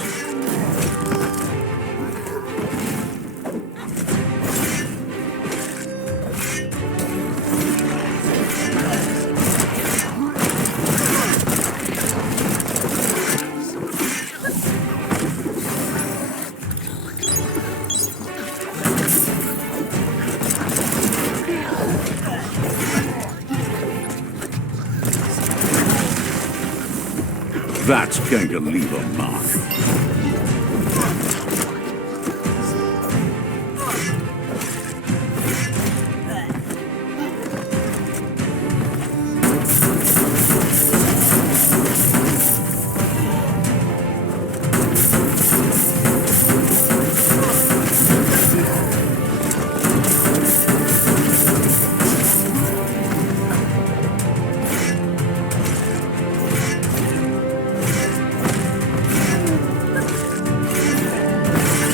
That's going to leave a mark.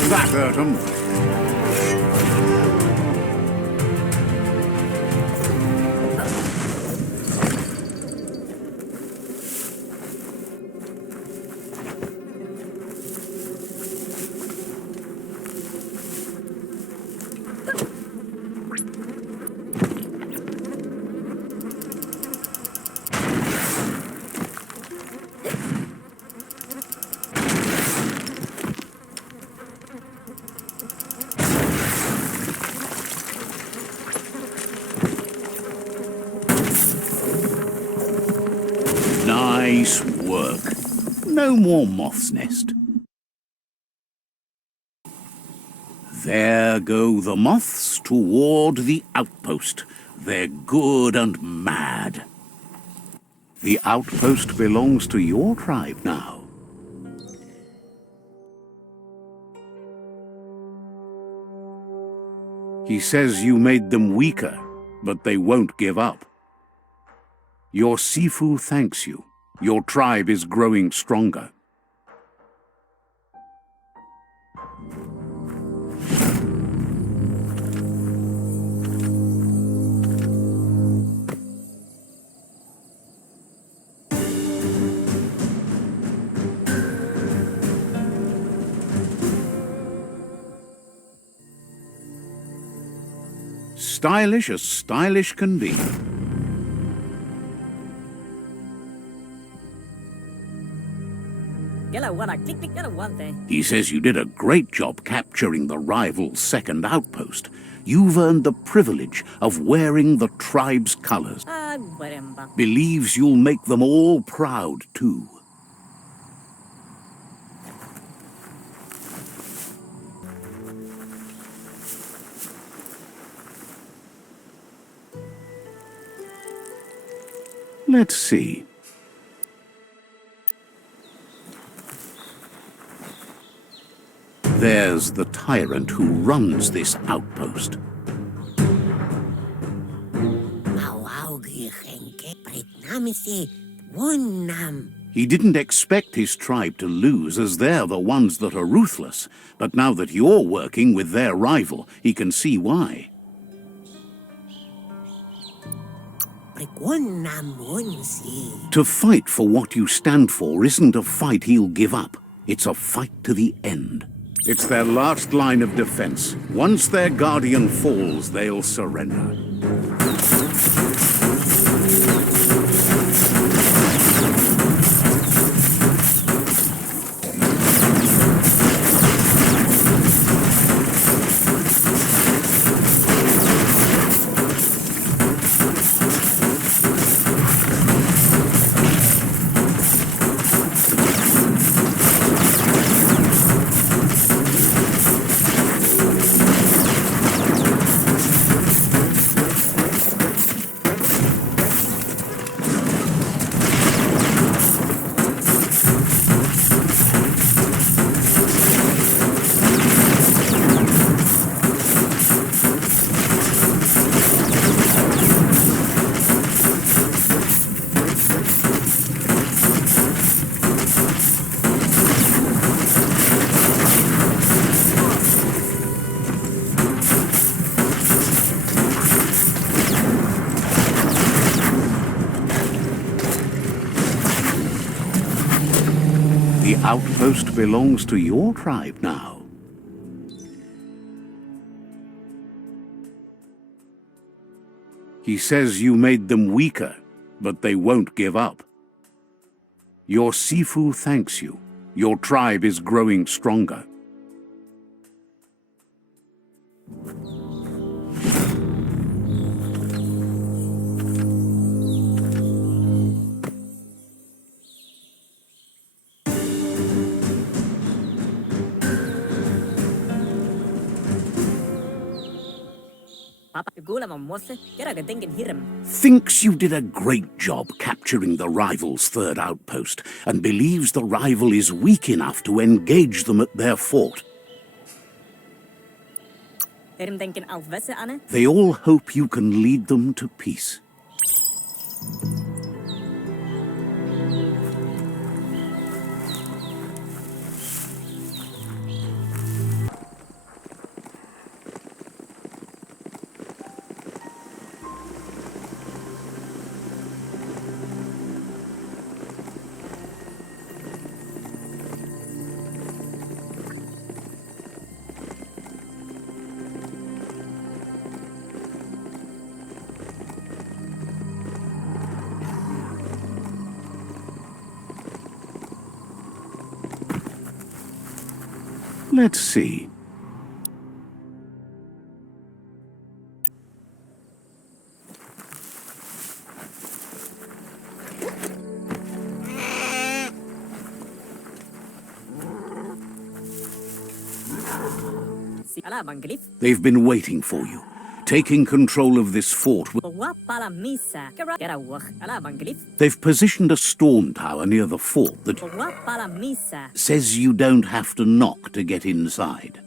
That hurt him. Nice work. No more moth's nest. There go the moths toward the outpost. They're good and mad. The outpost belongs to your tribe now. He says you made them weaker, but they won't give up. Your Sifu thanks you. Your tribe is growing stronger. Stylish as stylish can be. He says you did a great job capturing the rival's second outpost. You've earned the privilege of wearing the tribe's colors. Believes you'll make them all proud, too. Let's see. There's the tyrant who runs this outpost. He didn't expect his tribe to lose, as they're the ones that are ruthless. But now that you're working with their rival, he can see why. To fight for what you stand for isn't a fight he'll give up. It's a fight to the end. It's their last line of defense. Once their guardian falls, they'll surrender. The outpost belongs to your tribe now. He says you made them weaker, but they won't give up. Your Sifu thanks you. Your tribe is growing stronger. Thinks you did a great job capturing the rival's third outpost, and believes the rival is weak enough to engage them at their fort. They all hope you can lead them to peace. Let's see. They've been waiting for you. Taking control of this fort. They've positioned a storm tower near the fort that says you don't have to knock to get inside.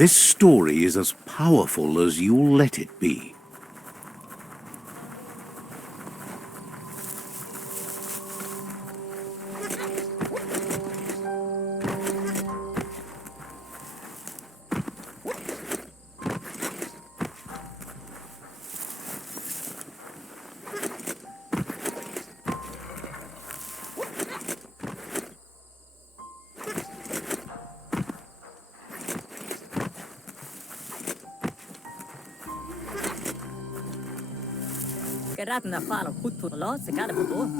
This story is as powerful as you'll let it be.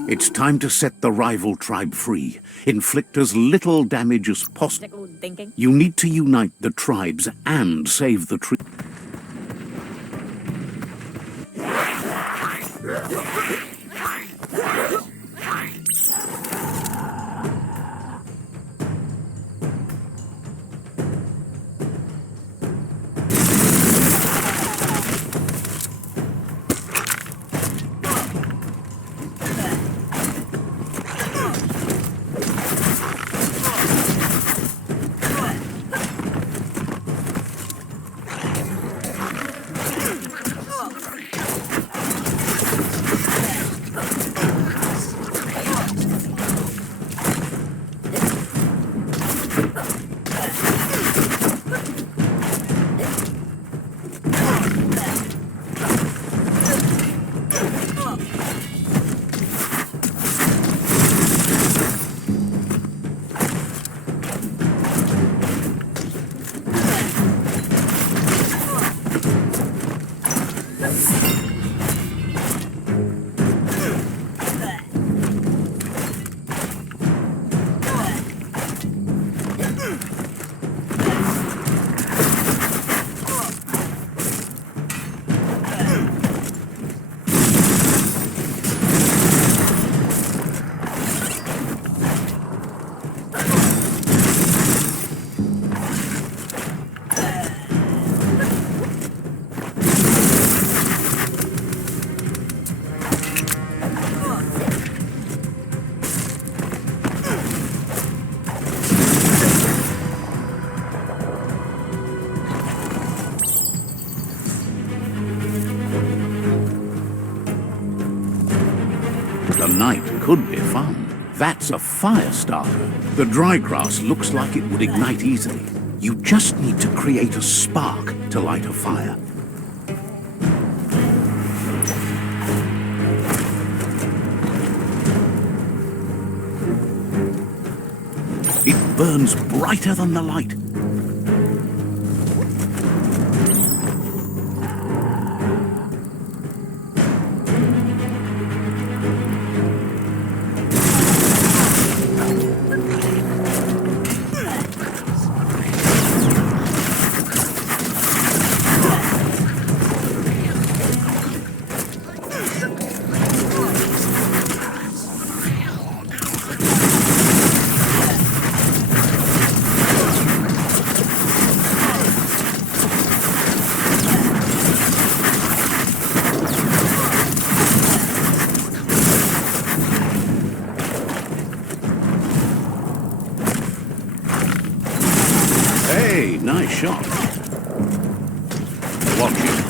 It's time to set the rival tribe free. Inflict as little damage as possible. You need to unite the tribes and save the tree. could be fun. That's a fire starter. The dry grass looks like it would ignite easily. You just need to create a spark to light a fire. It burns brighter than the light. Hey, nice shot. Watch it.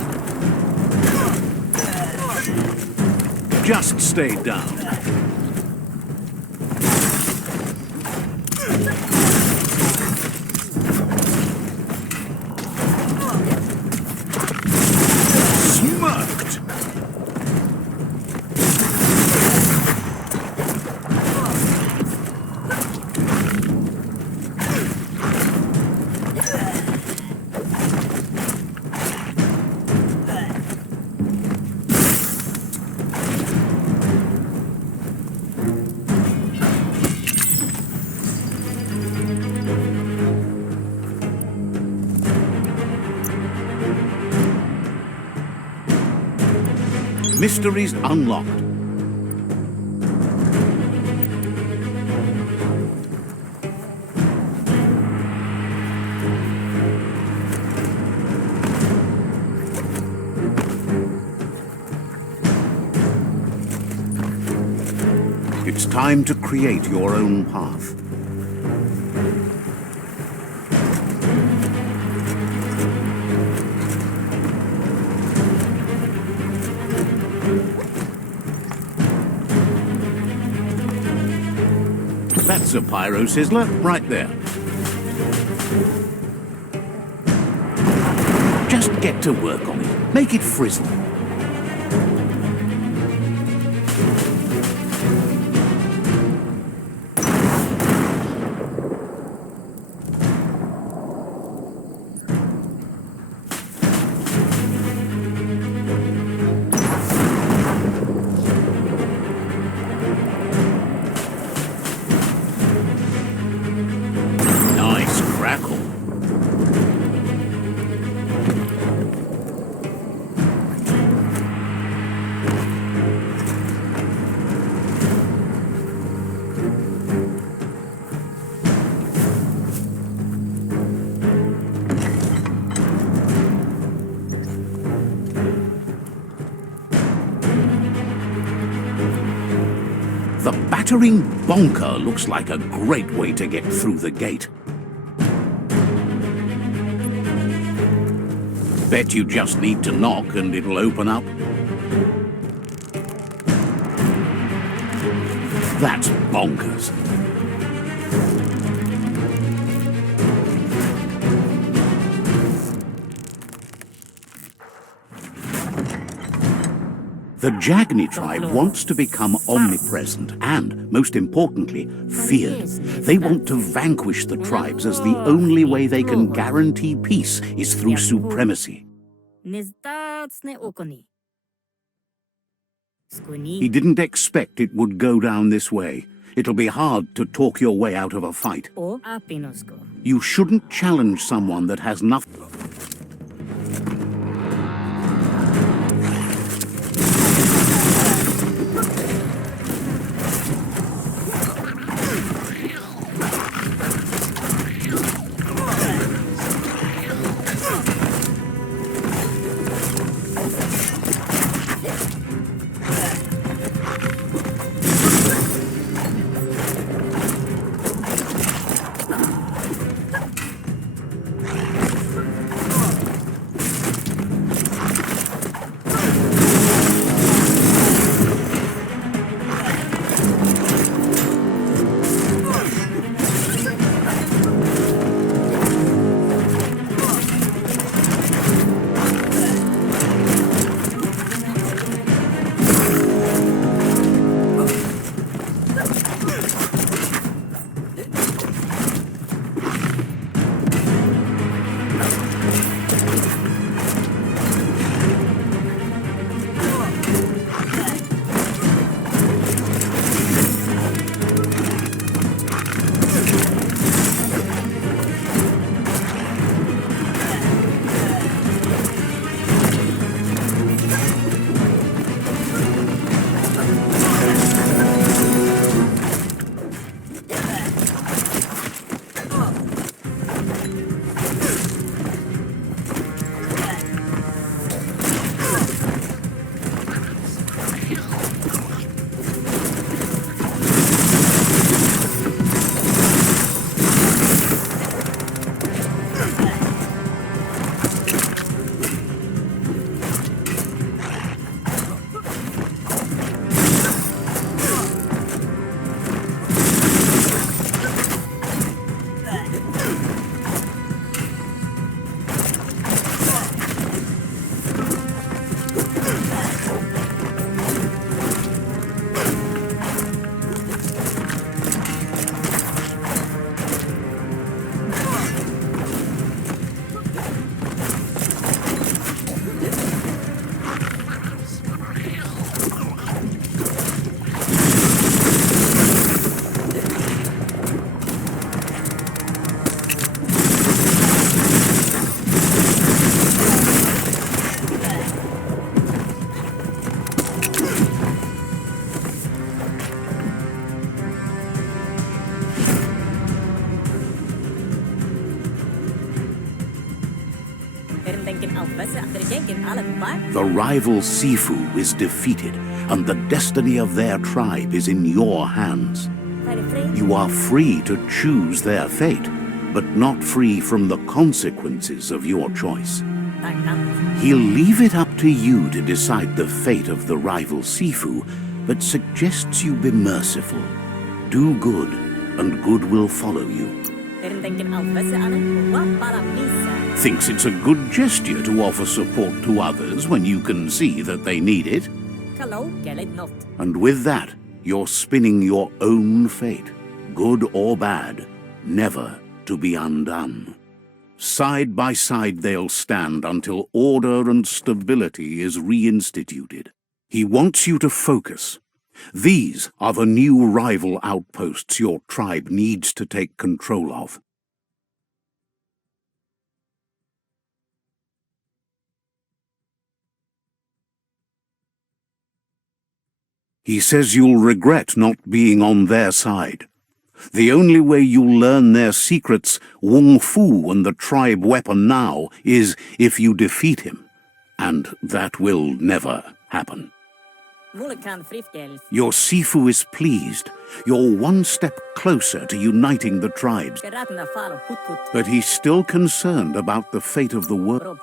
Just stay down. Smoked. Mysteries unlocked. It's time to create your own path. That's a pyro sizzler right there. Just get to work on it. Make it frizzle. Crackle. The battering bonker looks like a great way to get through the gate. Bet you just need to knock and it'll open up. That's bonkers. The Jagni tribe wants to become omnipresent and, most importantly, feared. They want to vanquish the tribes as the only way they can guarantee peace is through supremacy. He didn't expect it would go down this way. It'll be hard to talk your way out of a fight. You shouldn't challenge someone that has nothing. The rival Sifu is defeated, and the destiny of their tribe is in your hands. You are free to choose their fate, but not free from the consequences of your choice. He'll leave it up to you to decide the fate of the rival Sifu, but suggests you be merciful. Do good, and good will follow you. Thinks it's a good gesture to offer support to others when you can see that they need it. And with that, you're spinning your own fate, good or bad, never to be undone. Side by side they'll stand until order and stability is reinstituted. He wants you to focus. These are the new rival outposts your tribe needs to take control of. He says you'll regret not being on their side. The only way you'll learn their secrets, Wung Fu and the tribe weapon now, is if you defeat him. And that will never happen. Your Sifu is pleased. You're one step closer to uniting the tribes. But he's still concerned about the fate of the world.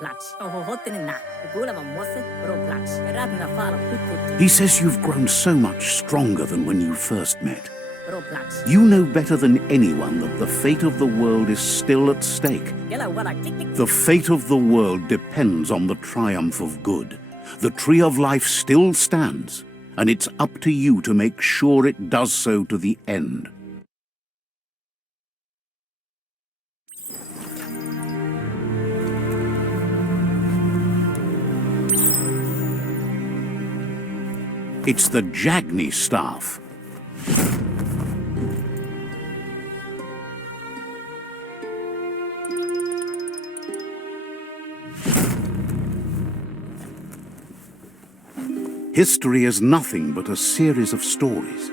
He says you've grown so much stronger than when you first met. You know better than anyone that the fate of the world is still at stake. The fate of the world depends on the triumph of good. The tree of life still stands, and it's up to you to make sure it does so to the end. It's the Jagni staff. History is nothing but a series of stories.